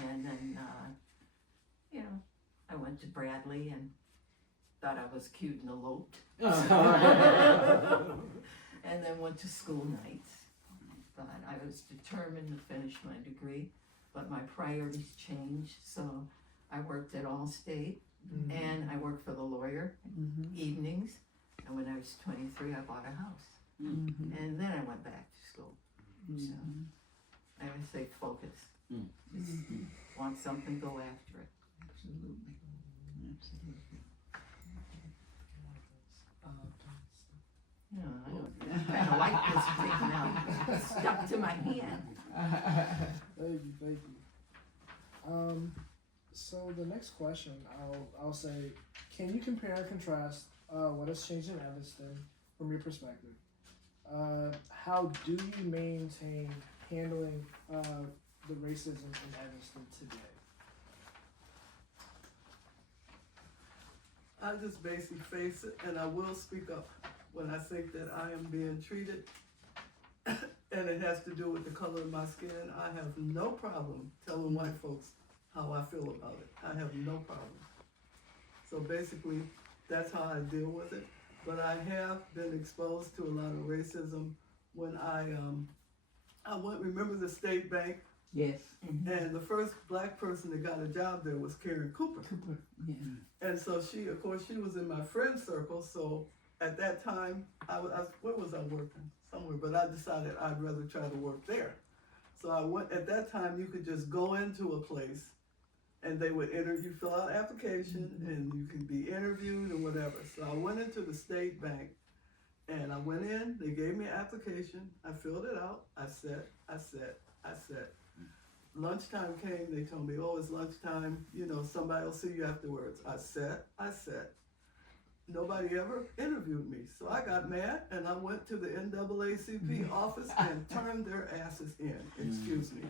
And then, you know, I went to Bradley and thought I was cute and eloped. And then went to school nights. But I was determined to finish my degree, but my priorities changed, so I worked at Allstate, and I worked for the lawyer, evenings, and when I was 23, I bought a house. And then I went back to school. So I would say focus. Just want something, go after it. Yeah, I kind of like this thing now. It's stuck to my hand. Thank you. So the next question, I'll say, can you compare and contrast what has changed in Evanston from your perspective? How do you maintain handling the racism in Evanston today? I just basically face it, and I will speak up when I think that I am being treated, and it has to do with the color of my skin. I have no problem telling white folks how I feel about it. I have no problem. So basically, that's how I deal with it. But I have been exposed to a lot of racism when I remember the State Bank. Yes. And the first black person that got a job there was Karen Cooper. And so she was in my friend circle. So at that time, where was I working? Somewhere, but I decided I'd rather try to work there. So I went, at that time, you could just go into a place and they would you fill out an application, and you can be interviewed and whatever. So I went into the state bank, and I went in, they gave me an application, I filled it out, I sat. Lunchtime came, they told me, oh, it's lunchtime, you know, somebody will see you afterwards. I sat. Nobody ever interviewed me. So I got mad, and I went to the NAACP office and turned their asses in. Excuse me.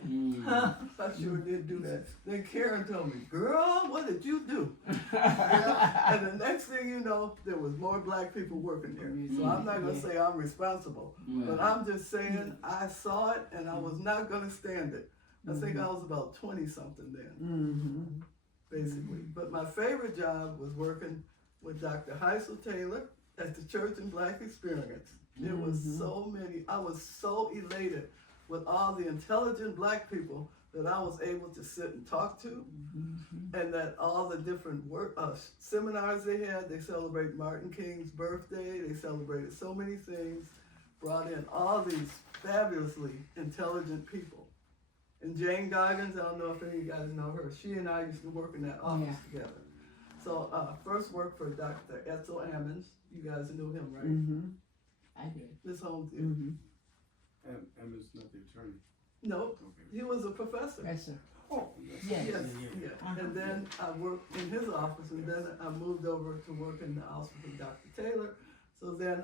I sure did do that. Then Karen told me, girl, what did you do? Yeah. And the next thing you know, there was more black people working there. So I'm not going to say I'm responsible, but I'm just saying I saw it, and I was not going to stand it. I think I was about 20-something then, basically. But my favorite job was working with Dr. Heisel Taylor at the Church and Black Experience. There was so many, I was so elated with all the intelligent black people that I was able to sit and talk to, and that all the different seminars they had, they celebrate Martin King's birthday, they celebrated so many things, brought in all these fabulously intelligent people. And Jane Goggins, I don't know if any of you guys know her, she and I used to work in that office together. So first worked for Dr. Etzel Ammons. You guys knew him, right? I did. Ms. Holmes did. Emma's not the attorney. No, Okay. he was a professor. Yes, sir. Oh, Yes. Yeah. And then I worked in his office, and then I moved over to work in the office of Dr. Taylor. So then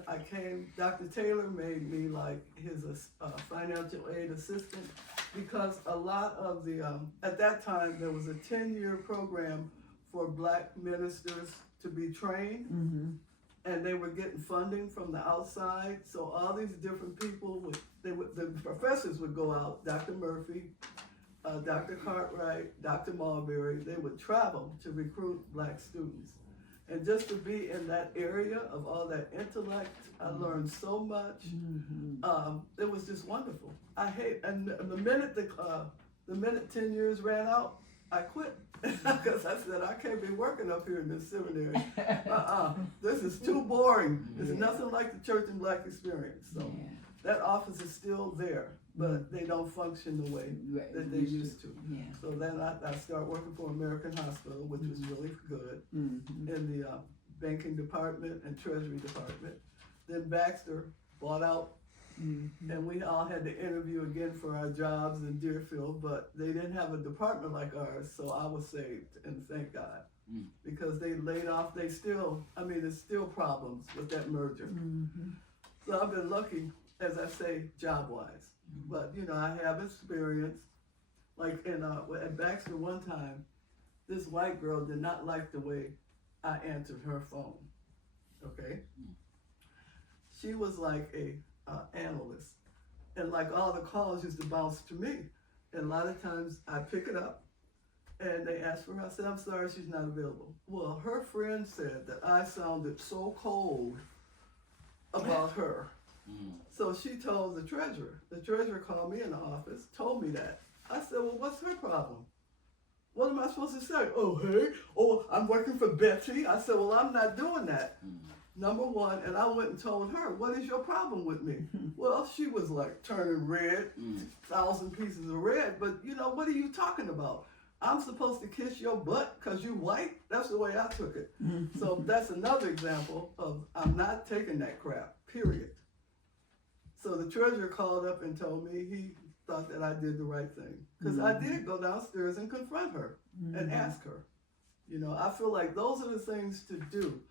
Dr. Taylor made me like his financial aid assistant, because a lot of the, at that time, there was a 10-year program for black ministers to be trained, and they were getting funding from the outside. So all these different people the professors would go out, Dr. Murphy, Dr. Cartwright, Dr. Marbury, they would travel to recruit black students. And just to be in that area of all that intellect, I learned so much. It was just wonderful. And the minute 10 years ran out, I quit. Because I said, I can't be working up here in this seminary. This is too boring. It's nothing like the Church and Black Experience. So that office is still there, but they don't function the way that they used to. So then I started working for American Hospital, which was really good, in the banking department and treasury department. Then Baxter bought out, and we all had to interview again for our jobs in Deerfield, but they didn't have a department like ours, so I was saved, and thank God. Because they laid off, there's still problems with that merger. So I've been lucky, as I say, job-wise. But, you know, I have experience. Like at Baxter one time, this white girl did not like the way I answered her phone, okay? She was like a analyst, and like all the calls used to bounce to me. And a lot of times I pick it up, and they ask for her. I said, I'm sorry, she's not available. Well, her friend said that I sounded so cold about her. So she told the treasurer. The treasurer called me in the office, told me that. I said, well, what's her problem? What am I supposed to say? Oh, hey, I'm working for Betsy. I said, well, I'm not doing that. Number one, and I went and told her, what is your problem with me? Well, she was like turning red, 1,000 pieces of red, but you know, what are you talking about? I'm supposed to kiss your butt because you white? That's the way I took it. So that's another example of I'm not taking that crap, period. So the treasurer called up and told me he thought that I did the right thing. Because I did go downstairs and confront her and ask her. You know, I feel like those are the things to do,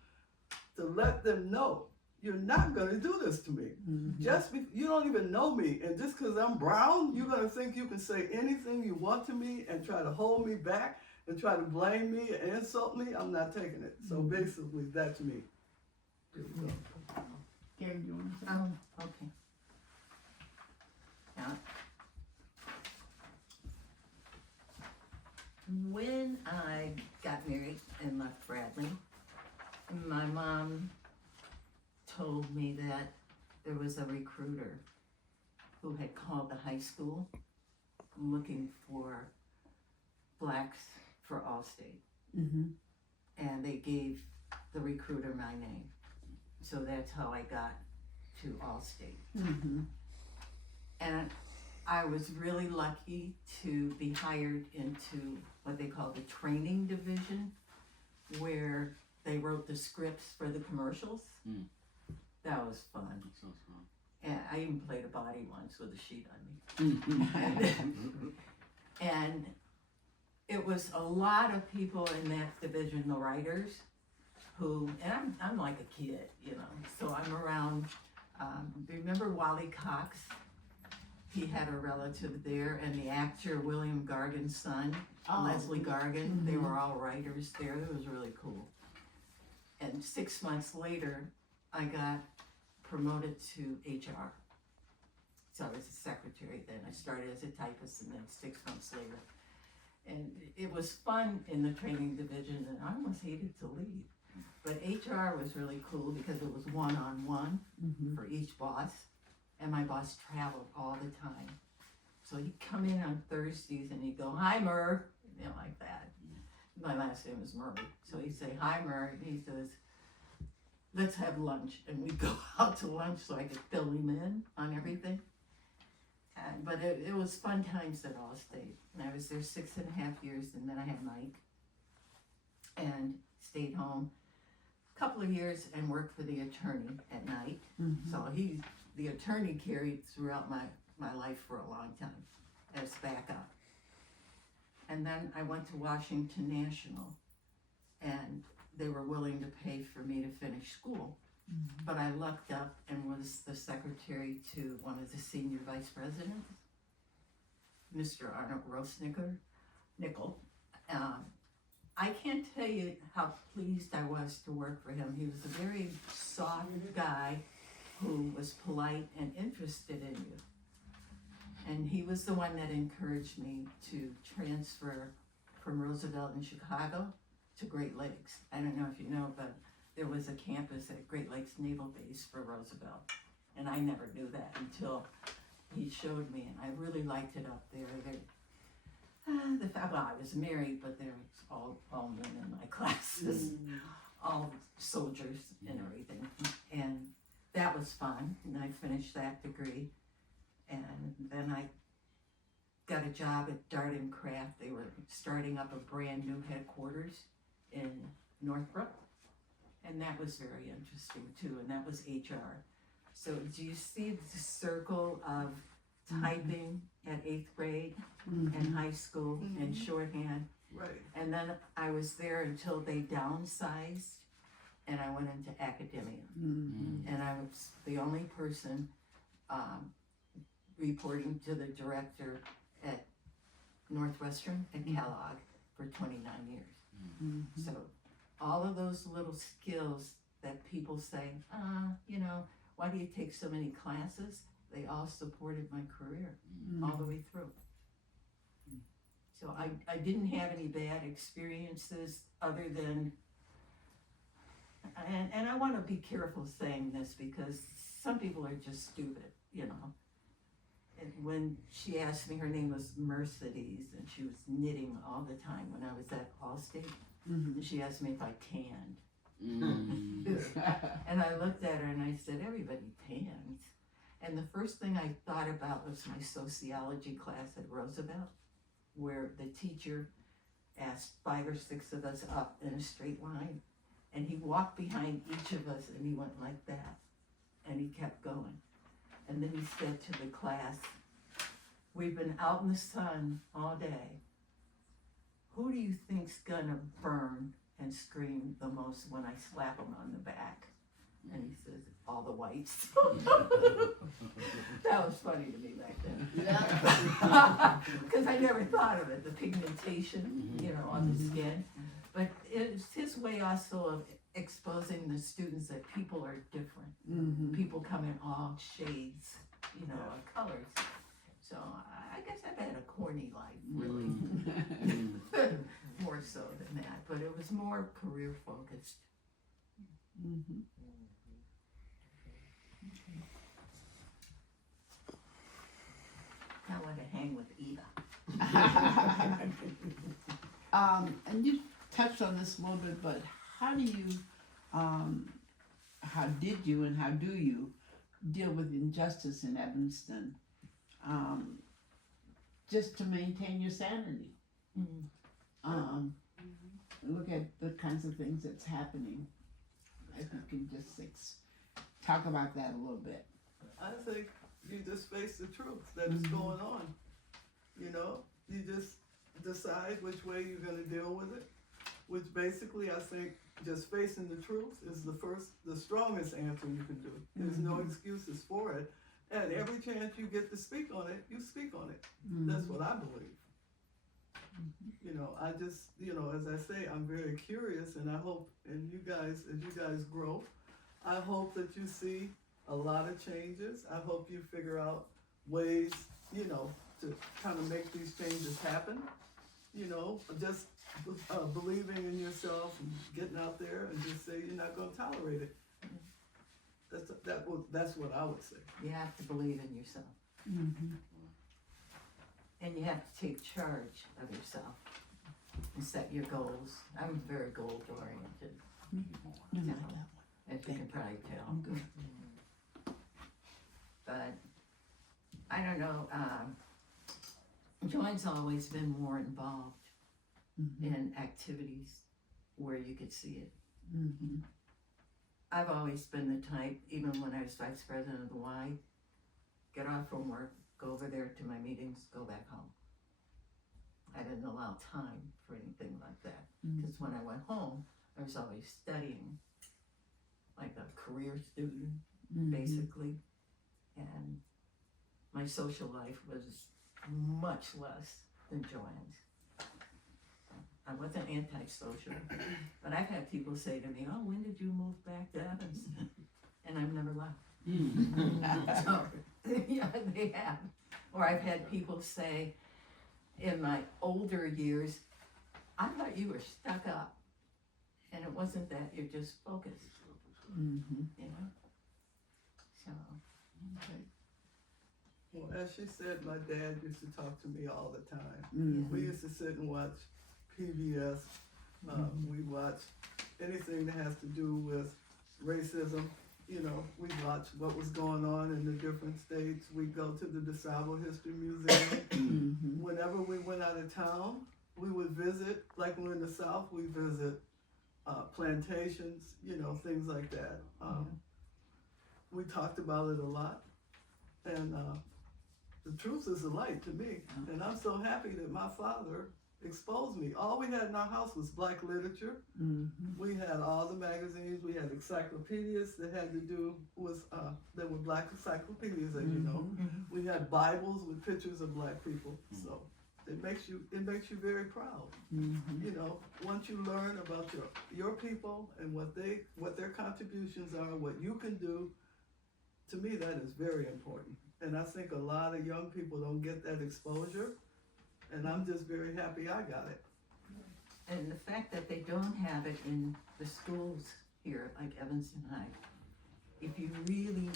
to let them know you're not going to do this to me. You don't even know me, and just because I'm brown, you're going to think you can say anything you want to me and try to hold me back and try to blame me and insult me. I'm not taking it. So basically, that's me. Gary, you want to say? Okay. Now, when I got married and left Bradley, my mom told me that there was a recruiter who had called the high school looking for blacks for Allstate. And they gave the recruiter my name. So that's how I got to Allstate. And I was really lucky to be hired into what they call the training division, where they wrote the scripts for the commercials. Mm. That was fun. That sounds fun. And I even played a body once with a sheet on me. And it was a lot of people in that division, the writers, who, and I'm like a kid, you know, so I'm around, remember Wally Cox? He had a relative there, and the actor William Gargan's son, Leslie Gargan, they were all writers there. It was really cool. And 6 months later, I got promoted to HR. So I was a secretary then. I started as a typist, and then 6 months later. And it was fun in the training division, and I almost hated to leave. But HR was really cool because it was one-on-one for each boss. And my boss traveled all the time. So he'd come in on Thursdays and he'd go, "Hi, Murr," you know, like that. My last name is Murray. So he'd say, "Hi, Murr," and he says, "Let's have lunch." And we'd go out to lunch so I could fill him in on everything. But it was fun times at Allstate. And I was there 6.5 years, and then I had Mike and stayed home a couple of years and worked for the attorney at night. So the attorney carried throughout my life for a long time as backup. And then I went to Washington National, and they were willing to pay for me to finish school. But I lucked up and was the secretary to one of the senior vice presidents, Mr. Arnold Nickel. I can't tell you how pleased I was to work for him. He was a very soft guy who was polite and interested in you. And he was the one that encouraged me to transfer from Roosevelt in Chicago to Great Lakes. I don't know if you know, but there was a campus at Great Lakes Naval Base for Roosevelt. And I never knew that until he showed me, and I really liked it up there. Well, I was married, but there was all men in my classes, all soldiers and everything. And that was fun, and I finished that degree. And then I got a job at Dart and Craft. They were starting up a brand new headquarters in Northbrook. And that was very interesting too, and that was HR. So do you see the circle of typing at 8th grade and high school and shorthand? Right. And then I was there until they downsized, and I went into academia. And I was the only person reporting to the director at Northwestern and Kellogg for 29 years. So all of those little skills that people say, you know, why do you take so many classes? They all supported my career all the way through. So I didn't have any bad experiences other than, and I want to be careful saying this because some people are just stupid, you know. And when she asked me, her name was Mercedes, and she was knitting all the time when I was at Allstate. And she asked me if I tanned. And I looked at her and I said, everybody tans. And the first thing I thought about was my sociology class at Roosevelt, where the teacher asked 5 or 6 of us up in a straight line. And he walked behind each of us and he went like that. And he kept going. And then he said to the class, we've been out in the sun all day. Who do you think's gonna burn and scream the most when I slap him on the back? And he says, all the whites. That was funny to me back then. Because I never thought of it, the pigmentation, you know, on the skin. But it's his way also of exposing the students that people are different. People come in all shades, you know, of colors. So I guess I've had a corny life, really. More so than that, but it was more career focused. I want to hang with Eva. And you touched on this a little bit, but how do you, how did you and how do you deal with injustice in Evanston? just to maintain your sanity. Look at the kinds of things that's happening. If you can just talk about that a little bit. I think you just face the truth that is going on. You know, you just decide which way you're gonna deal with it, which basically I think just facing the truth is the strongest answer you can do. There's no excuses for it. And every chance you get to speak on it, you speak on it. That's what I believe. You know, I just, you know, as I say, I'm very curious, and I hope, and you guys, as you guys grow, I hope that you see a lot of changes. I hope you figure out ways, you know, to kind of make these changes happen. You know, just believing in yourself and getting out there and just say you're not going to tolerate it. That's what I would say. You have to believe in yourself. And you have to take charge of yourself and set your goals. I'm very goal oriented, as you can probably tell. I'm good. But I don't know, Joanne's always been more involved in activities where you could see it. I've always been the type, even when I was vice president of the Y, get off from work, go over there to my meetings, go back home. I didn't allow time for anything like that. Because when I went home, I was always studying, like a career student, basically. And my social life was much less than Joanne's. I wasn't antisocial, but I've had people say to me, "Oh, when did you move back to Evanston?" And I've never left. So, yeah, they have. Or I've had people say, in my older years, "I thought you were stuck up," and it wasn't that. You're just focused. You know. So. Okay. Well, as she said, my dad used to talk to me all the time. We used to sit and watch PBS. We watch anything that has to do with racism. You know, we watch what was going on in the different states. We go to the DeSalvo History Museum. Whenever we went out of town, we would visit, like when we're in the South, we visit plantations, you know, things like that. We talked about it a lot. And the truth is a light to me. And I'm so happy that my father exposed me. All we had in our house was black literature. We had all the magazines. We had encyclopedias that had to do with, that were black encyclopedias, as you know. We had Bibles with pictures of black people. So it makes you very proud. You know, once you learn about your people and what their contributions are, what you can do, to me that is very important. And I think a lot of young people don't get that exposure. And I'm just very happy I got it. And the fact that they don't have it in the schools here, like Evanston High, if you really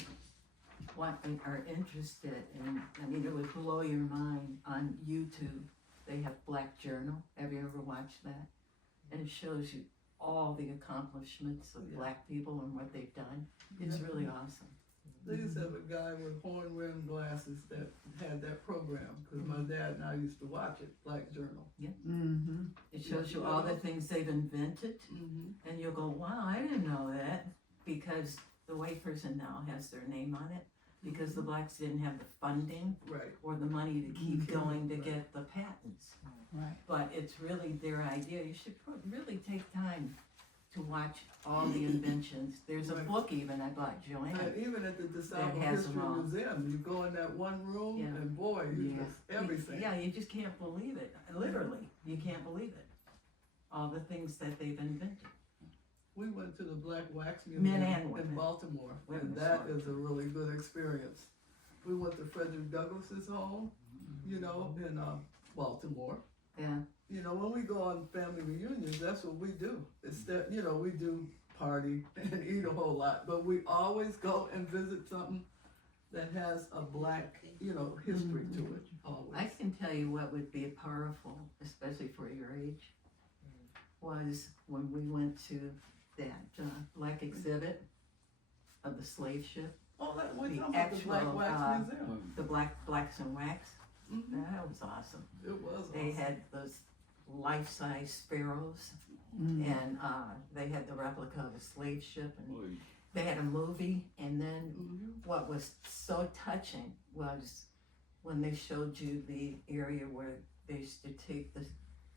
are interested in, I mean, it would blow your mind. On YouTube, they have Black Journal. Have you ever watched that? And it shows you all the accomplishments of black people and what they've done. It's really awesome. They used to have a guy with horn-rimmed glasses that had that program, because my dad and I used to watch it, Black Journal. It shows you all the things they've invented, and you'll go, "Wow, I didn't know that," because the white person now has their name on it, because the blacks didn't have the funding or the money to keep going to get the patents. But it's really their idea. You should really take time to watch all the inventions. There's a book even I bought, Joanne. And even at the DeSalvo has History them all. Museum, you go in that one room, and boy, you just everything. Yeah, you just can't believe it. Literally, you can't believe it. All the things that they've invented. We went to the Black Wax Men Museum and in women. Baltimore, Women and that smart. is a really good experience. We went to Frederick Douglass's home, you know, in Baltimore. Yeah. You know, when we go on family reunions, that's what we do. It's that, you know, we do party and eat a whole lot, but we always go and visit something that has a black, you know, history to it, always. I can tell you what would be powerful, especially for your age, was when we went to that black exhibit of the slave ship, Oh, that, we're the talking about the Black actual, Wax Museum. the Blacks in Wax. That was awesome. It was They awesome. had those life-size sparrows, Mm. and they had the replica of a slave ship, and they had a movie. And then Mhm. what was so touching was when they showed you the area where they used to take the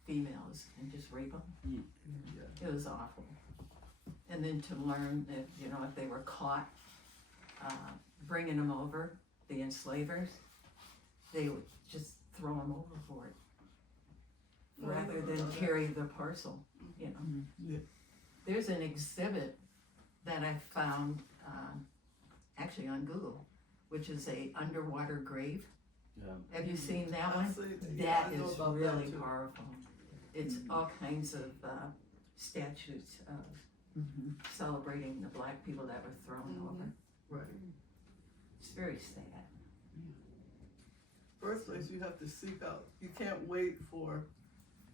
females and just rape them. Yeah. It was awful. And then to learn that, you know, if they were caught bringing them over, the enslavers, they would just throw them overboard rather than carry the parcel, you know. Yeah. There's an exhibit that I found actually on Google, which is a underwater grave. Yeah. Have you seen that I one? see that. Yeah, That I know is about that really too. powerful. It's all kinds of statues of Mhm. celebrating the black people that were thrown Mhm. over. Right. It's very sad. First place, you have to seek out. You can't wait for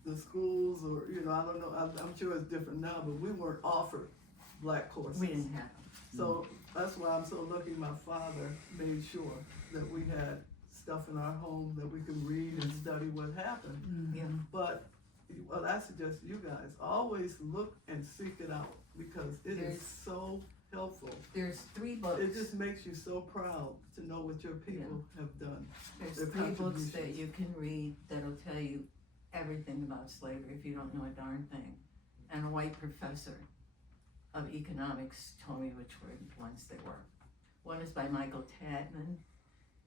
the schools or, you know, I don't know, I'm sure it's different now, but we weren't offered black courses. We didn't have them. So that's why I'm so lucky my father made sure that we had stuff in our home that we could read and study what happened. Yeah. But what I suggest to you guys, always look and seek it out because it There's- is so helpful. There's 3 books. It just makes you so proud to know what your people have done. There's their 3 books that contributions. you can read that'll tell you everything about slavery if you don't know a darn thing. And a white professor of economics told me which were the ones they were. One is by Michael Tadman,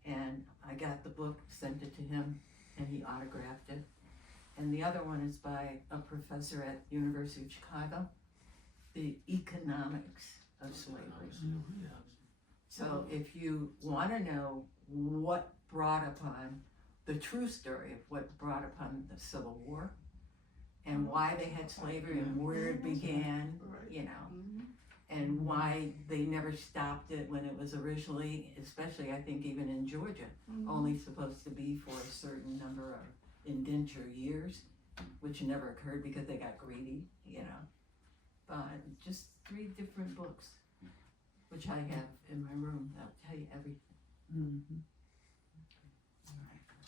and I got the book, sent it to him, and he autographed it. And the other one is by a professor at University of Chicago, The Economics of Slavery. So if you want to know what brought upon the true story of what brought upon the Civil War and why they had slavery and where it began, Right. you know, Mhm. and why they never stopped it when it was originally, especially I think even in Georgia, Mhm. only supposed to be for a certain number of indenture years, which never occurred because they got greedy, you know. But just 3 different books, which I have in my room, that'll tell you everything. Mhm.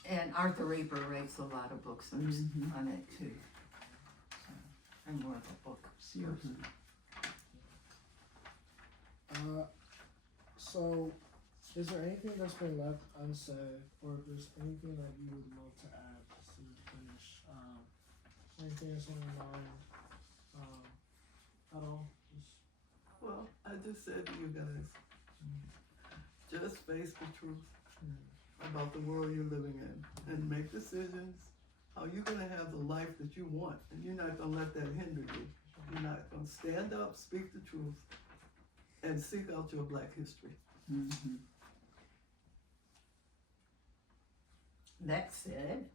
And Arthur Raper writes a lot of books on Mhm. it too. So, I'm more of a book person. So, is there anything that's been left unsaid, or if there's anything that you would love to add just to finish? Anything that's on your mind at all? Well, I just said to you guys, just face the truth about the world you're living in and make decisions how you're gonna have the life that you want, and you're not gonna let that hinder you. You're not gonna stand up, speak the truth, and seek out your black history. Mhm. That said,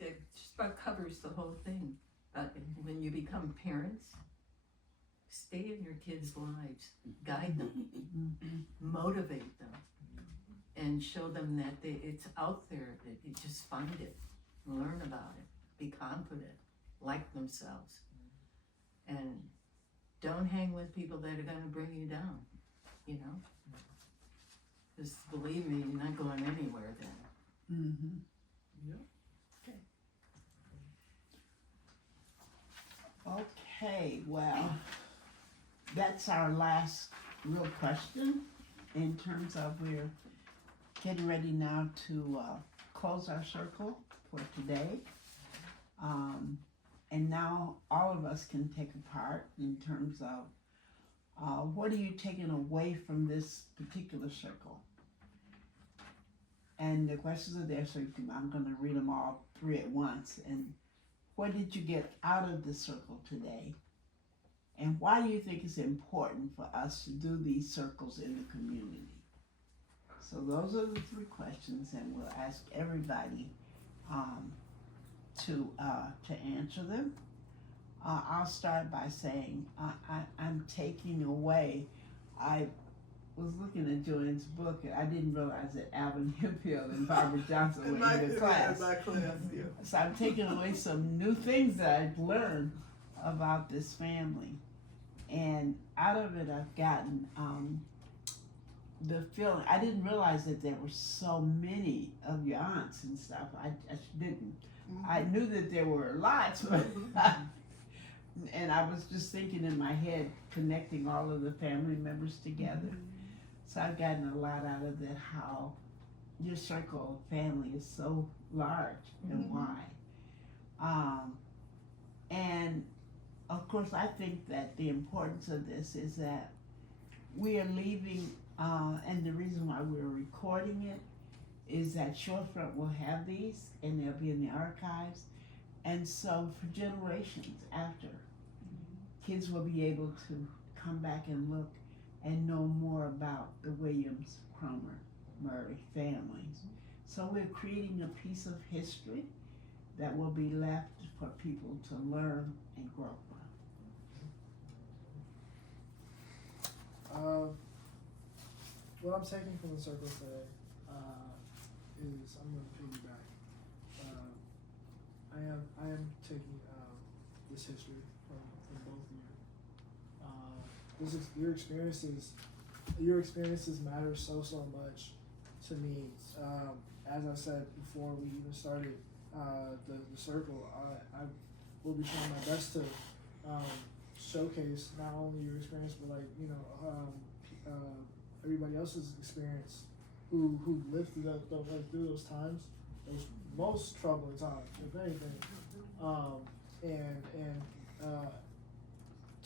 it just about covers the whole thing. When you become parents, stay in your kids' lives, guide them, Mhm. motivate them, and show them that it's out there, that you just find it, learn about it, be confident, like themselves. And don't hang with people that are gonna bring you down, you know? Just believe me, you're not going anywhere then. Mhm. Okay, well, that's our last real question in terms of we're getting ready now to close our circle for today. And now all of us can take a part in terms of what are you taking away from this particular circle? And the questions are there, so I'm going to read them all 3 at once. And what did you get out of the circle today? And why do you think it's important for us to do these circles in the community? So those are the 3 questions, and we'll ask everybody to answer them. I'll start by saying I'm taking away. I was looking at Joanne's book, and I didn't realize that Alvin Hemphill and Barbara Johnson were in the class. My class, yeah. So I'm taking away some new things that I've learned about this family. And out of it, I've gotten the feeling. I didn't realize that there were so many of your aunts and stuff. I just didn't. I knew that there were lots, but and I was just thinking in my head, connecting all of the family members together. So I've gotten a lot out of that, how your circle of family is so large and wide. And of course, I think that the importance of this is that we are leaving, and the reason why we're recording it is that Shorefront will have these and they'll be in the archives. And so for generations after, kids will be able to come back and look and know more about the Williams, Cromer, Murray families. So we're creating a piece of history that will be left for people to learn and grow from. What I'm taking from the circle today is I'm going to piggyback. I am taking this history from both of you. Your experiences matter so much to me. As I said before we even started the circle, I will be trying my best to showcase not only your experience, but everybody else's experience who lived through through those times, those most troubling times, if anything, and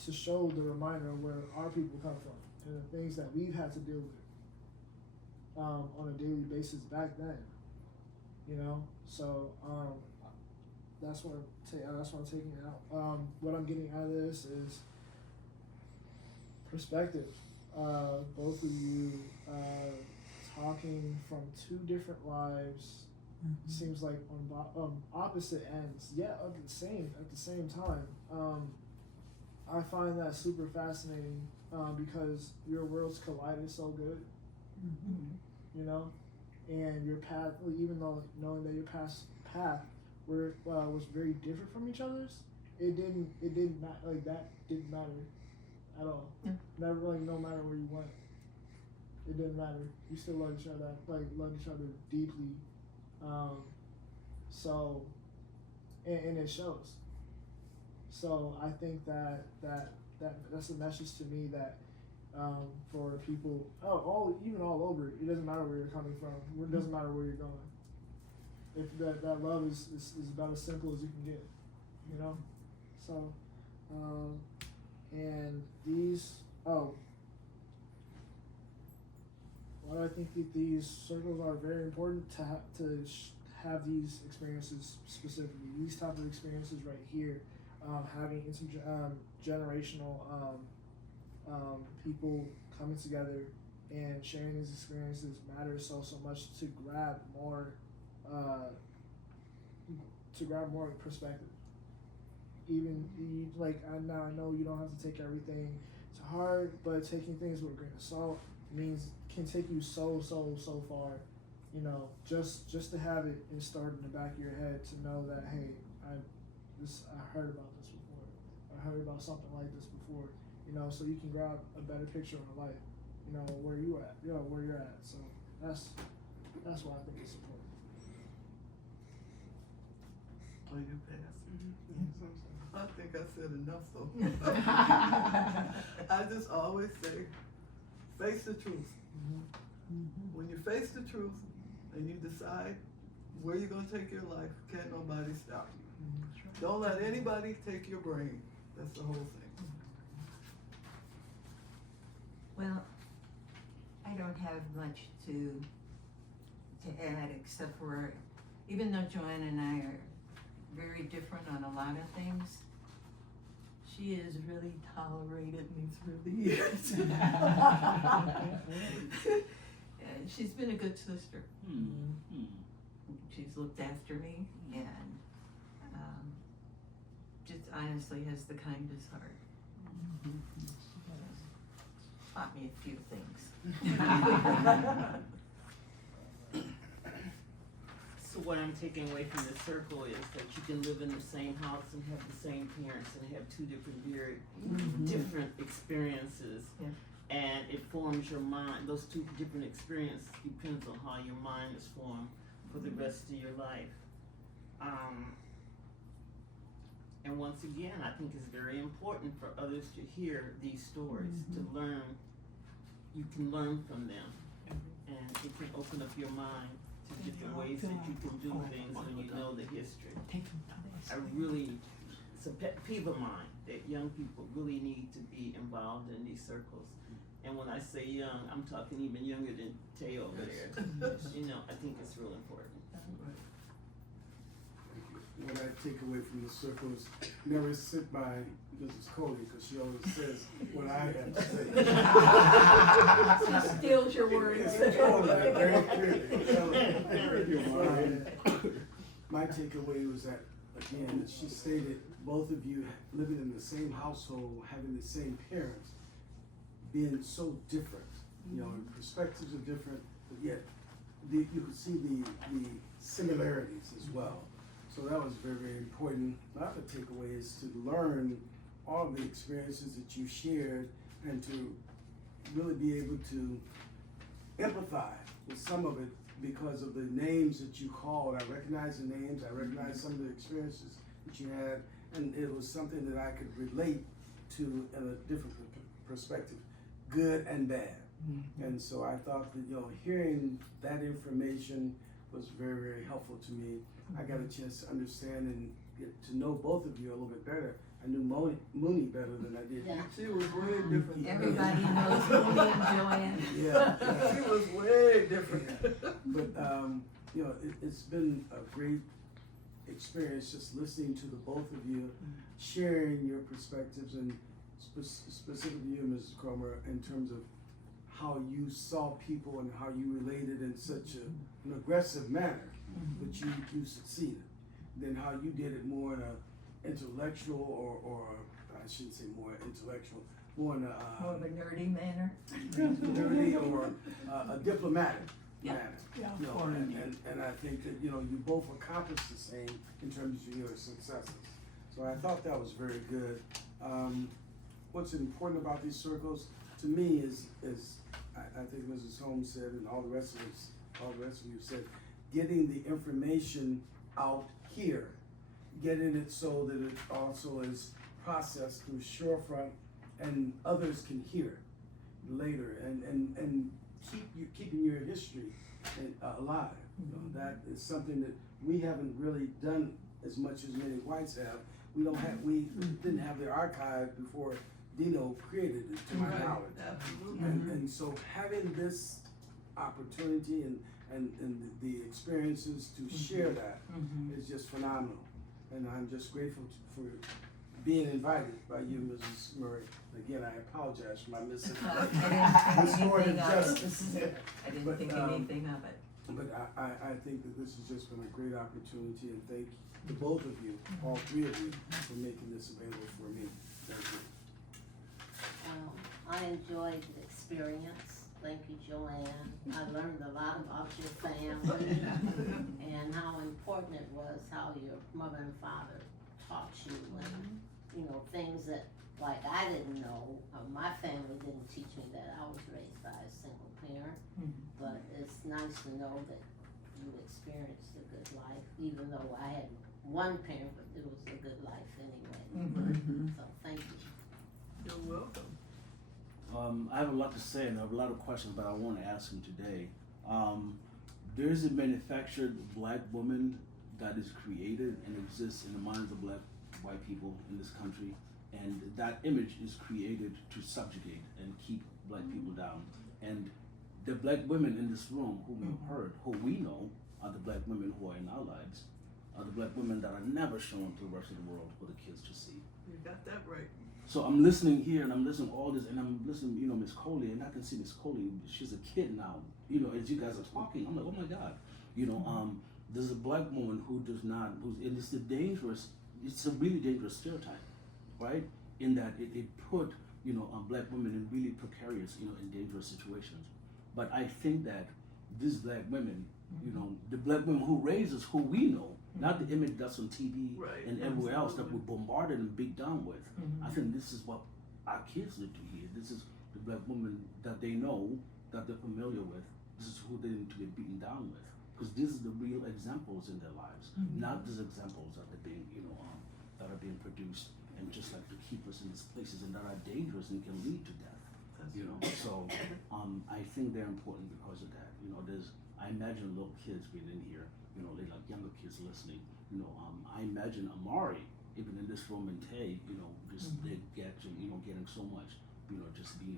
to show the reminder of where our people come from and the things that we've had to deal with on a daily basis back then, So that's what I'm taking out. What I'm getting out of this is perspective. Both of you talking from two different lives. Seems like on opposite ends, yet at the same time. I find that super fascinating because your worlds collided so good, and your path, even though knowing that your path was very different from each other's, it didn't matter at all. Yeah. Never, no matter where you went, it didn't matter. You still loved each other, loved each other deeply. So, and it shows. So I think that's a message to me that for people, even all over, it doesn't matter where you're coming from. It doesn't matter where you're going. If that love is about as simple as you can get, So, and these, why I think that these circles are very important to have these experiences specifically. These type of experiences right here, having intergenerational people coming together and sharing these experiences matters so much to grab more perspective. Even I know you don't have to take everything to heart, but taking things with a grain of salt can take you so far. Just to have it installed in the back of your head to know that, hey, I heard about this before. I heard about something like this before. So you can grab a better picture of life. Where you're at. So that's why I think it's important. Oh, you passed. I think I said enough, so. I just always say, face the truth. When you face the truth and you decide where you're going to take your life, can't nobody stop you. Don't let anybody take your brain. That's the whole thing. Well, I don't have much to add except for, even though Joanne and I are very different on a lot of things, she has really tolerated me through the years. And she's been a good sister. She's looked after me and just honestly has the kindest heart. Taught me a few things. So what I'm taking away from this circle is that you can live in the same house and have the same parents and have two different very different experiences. Yeah. and it forms your mind. Those two different experiences depends on how your mind is formed for the rest of your life. And once again, I think it's very important for others to hear these stories, to learn. You can learn from them, and it can open up your mind to different ways that you can do things when you know the history. It's a pet peeve of mine that young people really need to be involved in these circles. And when I say young, I'm talking even younger than Tay over there. You know, I think it's real important. What I take away from the circle is never sit by Mrs. Coley, because she always says what I have to say. She steals your words. Very clearly. My takeaway was that, again, she stated, both of you living in the same household, having the same parents, being so different. You know, perspectives are different, but yet you could see the similarities as well. So that was very, very important. My other takeaway is to learn all of the experiences that you shared and to really be able to empathize with some of it because of the names that you called. I recognize the names, I recognize some of the experiences that you had, and it was something that I could relate to in a different perspective, good and bad. And so I thought that, you know, hearing that information was very, very helpful to me. I got a chance to understand and get to know both of you a little bit better. I knew Mooney better than I did. Yeah. She was way different. Everybody knows Mooney and Joanne. Yeah. She was way different. But, you know, it's been a great experience just listening to the both of you, sharing your perspectives, and specifically you, Mrs. Cromer, in terms of how you saw people and how you related in such an aggressive manner, but you succeeded. Then how you did it more in a intellectual or I shouldn't say more intellectual, more in a More of a nerdy manner. nerdy or a diplomatic manner. Yeah, You know, and I think that, you know, you both accomplished the same in terms of your successes. So I thought that was very good. What's important about these circles to me is I think Mrs. Holmes said, and all the rest of you said, getting the information out here, getting it so that it also is processed through Shorefront and others can hear it later, and keeping your history alive. You know, that is something that we haven't really done as much as many whites have. We didn't have the archive before Dino created it, to my knowledge. Absolutely. And so having this opportunity and the experiences to share that is just phenomenal. And I'm just grateful for being invited by you, Mrs. Murray. Again, I apologize for my missing restorative justice. I didn't think anything of it. But I think that this has just been a great opportunity, and thank the both of you, all three of you, for making this available for me. Thank you. I enjoyed the experience. Thank you, Joanne. I learned a lot about your family and how important it was how your mother and father taught you, and you know, things that like I didn't know. My family didn't teach me that. I was raised by a single parent, but it's nice to know that you experienced a good life, even though I had one parent, but it was a good life anyway. So thank you. You're welcome. I have a lot to say and I have a lot of questions, but I want to ask him today. There is a manufactured black woman that is created and exists in the minds of white people in this country, and that image is created to subjugate and keep black people down. And the black women in this room who we've heard, who we know are the black women who are in our lives, are the black women that are never shown to the rest of the world for the kids to see. You got that right. So I'm listening here and I'm listening to all this and I'm listening, you know, Miss Coley, and I can see Miss Coley, she's a kid now, you know, as you guys are talking, I'm like, oh my God, you know, there's a black woman who does not, and it's a really dangerous stereotype, right? In that it put, you know, black women in really precarious, you know, in dangerous situations. But I think that these black women, you know, the black women who raise us, who we know, not the image that's on TV and everywhere else that we're bombarded and beat down with. I think this is what our kids need to hear. This is the black women that they know, that they're familiar with. This is who they need to get beaten down with, because these are the real examples in their lives, not these examples that are being, that are being produced and just like to keep us in these places and that are dangerous and can lead to death. So I think they're important because of that. I imagine little kids being in here, they like younger kids listening. I imagine Amari, even in this room, and Tay, just they get getting so much, just being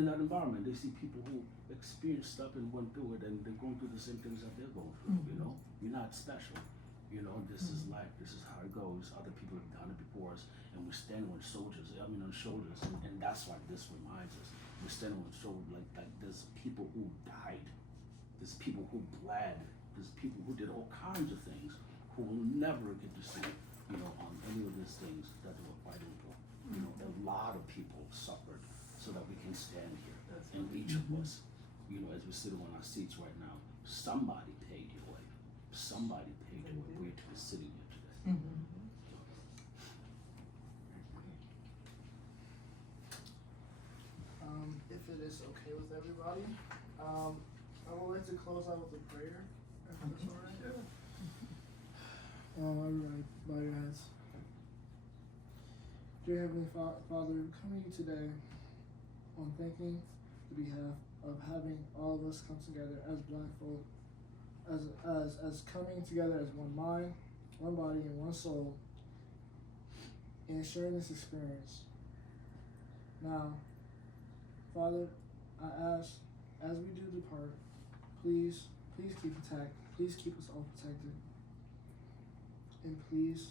in that environment. They see people who experienced stuff and went through it, and they're going through the same things that they're going through. You're not special. This is life. This is how it goes. Other people have done it before us, and we're standing on shoulders, and that's why this reminds us. We're standing on shoulders like there's people who died, there's people who bled, there's people who did all kinds of things who will never get to see, any of these things that they were fighting for. A lot of people suffered so that we can stand here, and each of us, as we're sitting on our seats right now, somebody paid your way. Somebody paid your way to be sitting here today. If it is okay with everybody, I would like to close out with a prayer. If that's all right. Everybody, bow your heads. Dear Heavenly Father, coming to you today on thanking the behalf of having all of us come together as black folk, as coming together as one mind, one body, and one soul, and sharing this experience. Now, Father, I ask, as we do depart, please keep intact. Please keep us all protected. And please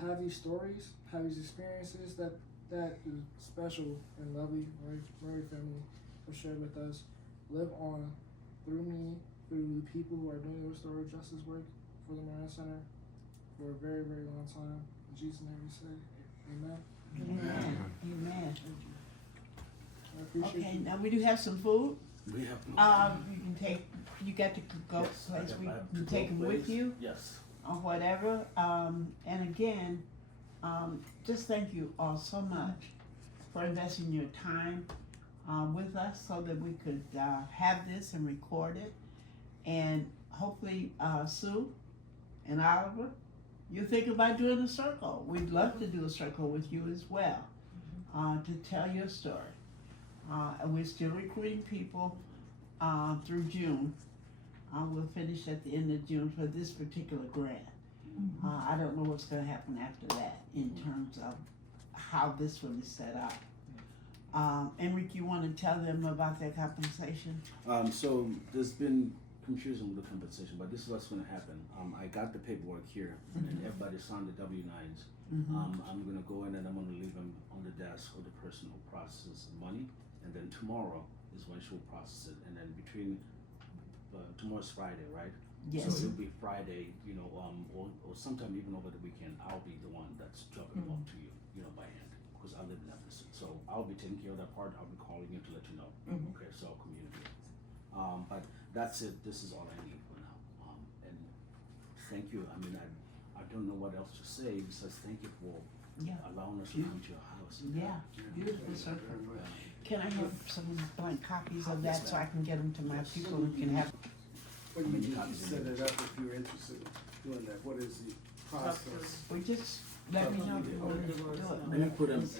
have these stories, have these experiences that the special and lovely Murray family have shared with us live on through me, through the people who are doing the restorative justice work for the Moran Center for a very, very long time. In Jesus' name we say, amen. Amen. I appreciate Okay, you. now we do have some food. We have You got to go yes, I place, have- we I have can to take go them with place. you Yes. or whatever. And again, just thank you all so much for investing your time with us so that we could have this and record it. And hopefully, Sue and Oliver, you think about doing a circle. We'd love to do a circle with you as well, to tell your story. And we're still recruiting people through June. We'll finish at the end of June for this particular grant. I don't know what's going to happen after that in terms of how this one is set up. Enrique, you want to tell them about their compensation? So there's been confusion with the compensation, but this is what's going to happen. I got the paperwork here, and everybody signed the W-9s. I'm going to go in and I'm going to leave them on the desk of the person who processes the money, and then tomorrow is when she'll process it. And then between tomorrow's Friday, right? Yes. So it'll be Friday, or sometime even over the weekend. I'll be the one that's dropping them off to you, by hand, because I live in Evanston. So I'll be taking care of that part. I'll be calling you to let you know. Okay, so I'll communicate. But that's it. This is all I need for now. And thank you. I mean, I don't know what else to say besides thank you for allowing us to come to your house. Yeah, beautiful circle. Yeah. Can I have some blank copies of that so I can get them to my people who can have? What you need to set it up if you're interested in doing that. What is the process? We just let me know if you want to do Let me it. put him.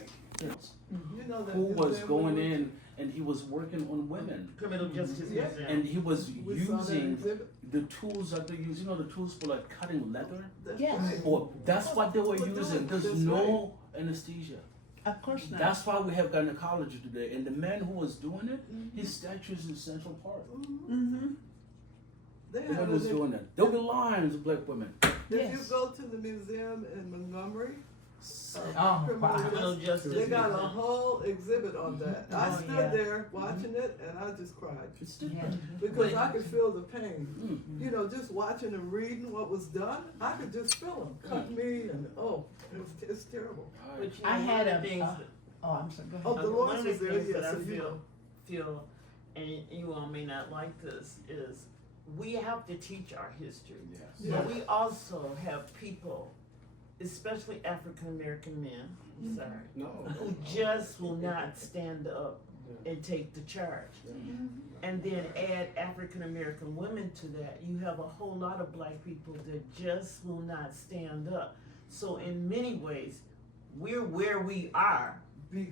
You know that Who was museum going we- in and he was working on women, Criminal Justice Yeah. Museum. and he was We saw that using exhibit. the tools that they use. The tools for like cutting leather. That's Yes. right. Or that's what they were We're doing using. it. There's That's no anesthesia. Of course not. That's why we have gynecology today. And the man who was doing it, his statue is in Central Park. Mm-hmm. They The have man was it. doing that. There'll be lines of black women. If you Yes. go to the museum in Montgomery, Oh, criminal wow. Criminal Justice they got a Museum. whole exhibit on that. I Oh, stood yeah. there watching it and I just cried Yeah. because I could feel the pain. Just watching and reading what was done, I could just feel them cut me and it's terrible. But you know, I had one of the a, things uh, that- Oh, I'm sorry, go ahead. Oh, one Dolores of the was there, things yes, that I so you know. feel, and you all may not like this, is we have to teach our history. Yes. Yeah. But we also have people especially African American men, I'm sorry, No. who just will not stand up and take the charge. And then add African American women to that, you have a whole lot of black people that just will not stand up. So in many ways, we're where we are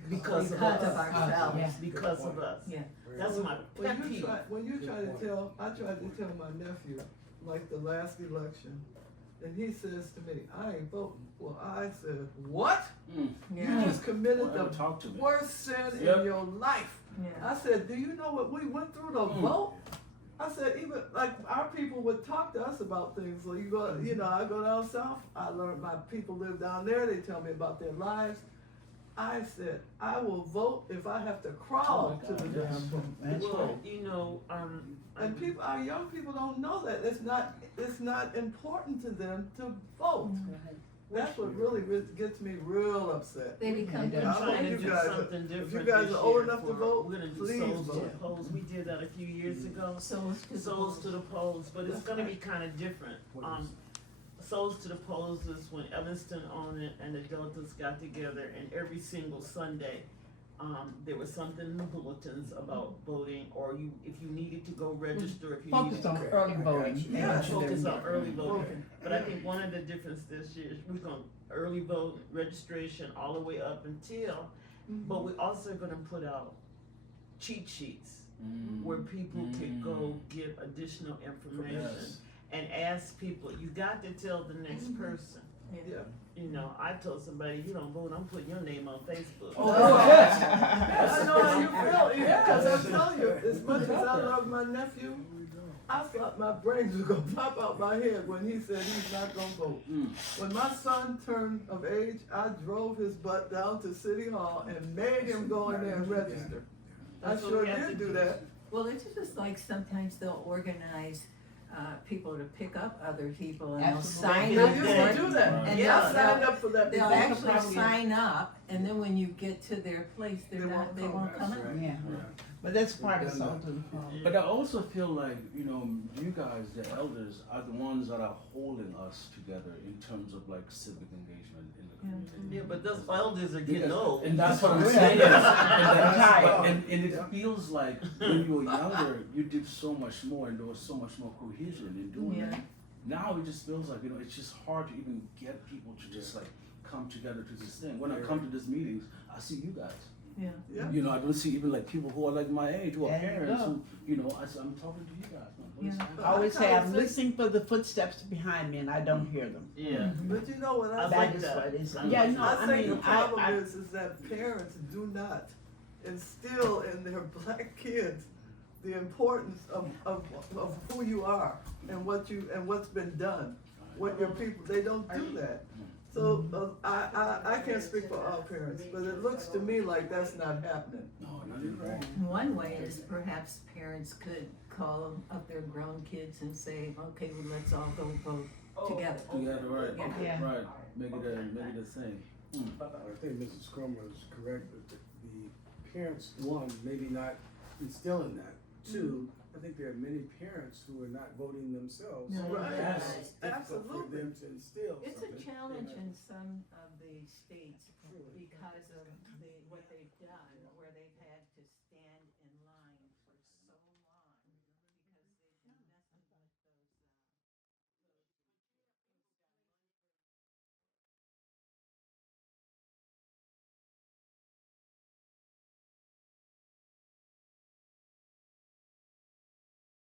because of us. ourselves. Because of us. Yeah. That's my pet peeve. When you try to tell, I tried to tell my nephew, like the last election, and he says to me, I ain't voting. Well, I said, what? You just committed Well, the talk to me. worst sin Yep. in your life. I said, do you know what we went through to vote? I said, even like our people would talk to us about things. So you go, you know, I go down south. I learned my people live down there. They tell me about their lives. I said, I will vote if I have to crawl to the damn vote. That's Well, right. you know, And people, our young people don't know that. It's not important to them to vote. That's what really gets me real upset. They become we're I trying hope to you do guys- something different. if you guys this are old year enough to for- vote, we're gonna do please souls to the vote. polls. We did that a few years ago. Souls Souls to the polls, but it's gonna be kind of different. Souls to the polls is when Evanston owned it and the Deltas got together, and every single Sunday, there was something in the bulletins about voting, or if you needed to go register, if you needed Focus on early voting. Yeah, focus on early voting. But I think one of the difference this year is we're going early vote registration all the way up until, but we're also gonna put out cheat sheets where people could go get additional information Yes. and ask people. You got to tell the next person. Yeah. You know, I told somebody, you don't vote, I'm putting your name on Facebook. I know how you feel, because I'm telling you, as much as I love my nephew, I thought my brains were gonna pop out my head when he said he's not gonna vote. When my son turned of age, I drove his butt down to City Hall and made him go in there and register. I That's what sure we have did to do that. Well, it's just like sometimes they'll organize people to pick up other people and they'll Absolutely. sign They up. used for to it. do that. And Yeah, I they'll- signed up for that They'll before. actually sign up, and then when you get to their place, they won't come in. Yeah. But that's part of something. to the problem. But I also feel like, you know, you guys, the elders, are the ones that are holding us together in terms of like civic engagement in the community. Yeah, but those elders are getting old. And that's what I'm saying. And it feels like when you were younger, you did so much more and there was so much more cohesion in doing it. Now it just feels like, you know, it's just hard to even get people to just like come together to this thing. When I come to these meetings, I see you guys. Yeah. You know, I don't see even like people who are like my age, who are There you parents, go. who, you know, I'm talking to you guys. I always say I'm listening for the footsteps behind me and I don't hear them. Yeah. But you know what I I like That think? is that. what it is. I Yeah, like no, I I think the mean, problem is that parents do not instill in their black kids the importance of who you are and what's been done. What your people, they don't do that. So I can't speak for all parents, but it looks to me like that's not happening. No, not anymore. One way is perhaps parents could call up their grown kids and say, okay, well, let's all go vote together. Together, right? Yeah. Right. Make it a thing. I think Mrs. Cromer is correct, that the parents, one, maybe not instilling that. Two, I think there are many parents who are not voting themselves. Right. It's difficult for Absolutely. them to instill It's a something. challenge in some of the states because of what they've done, where they've had to stand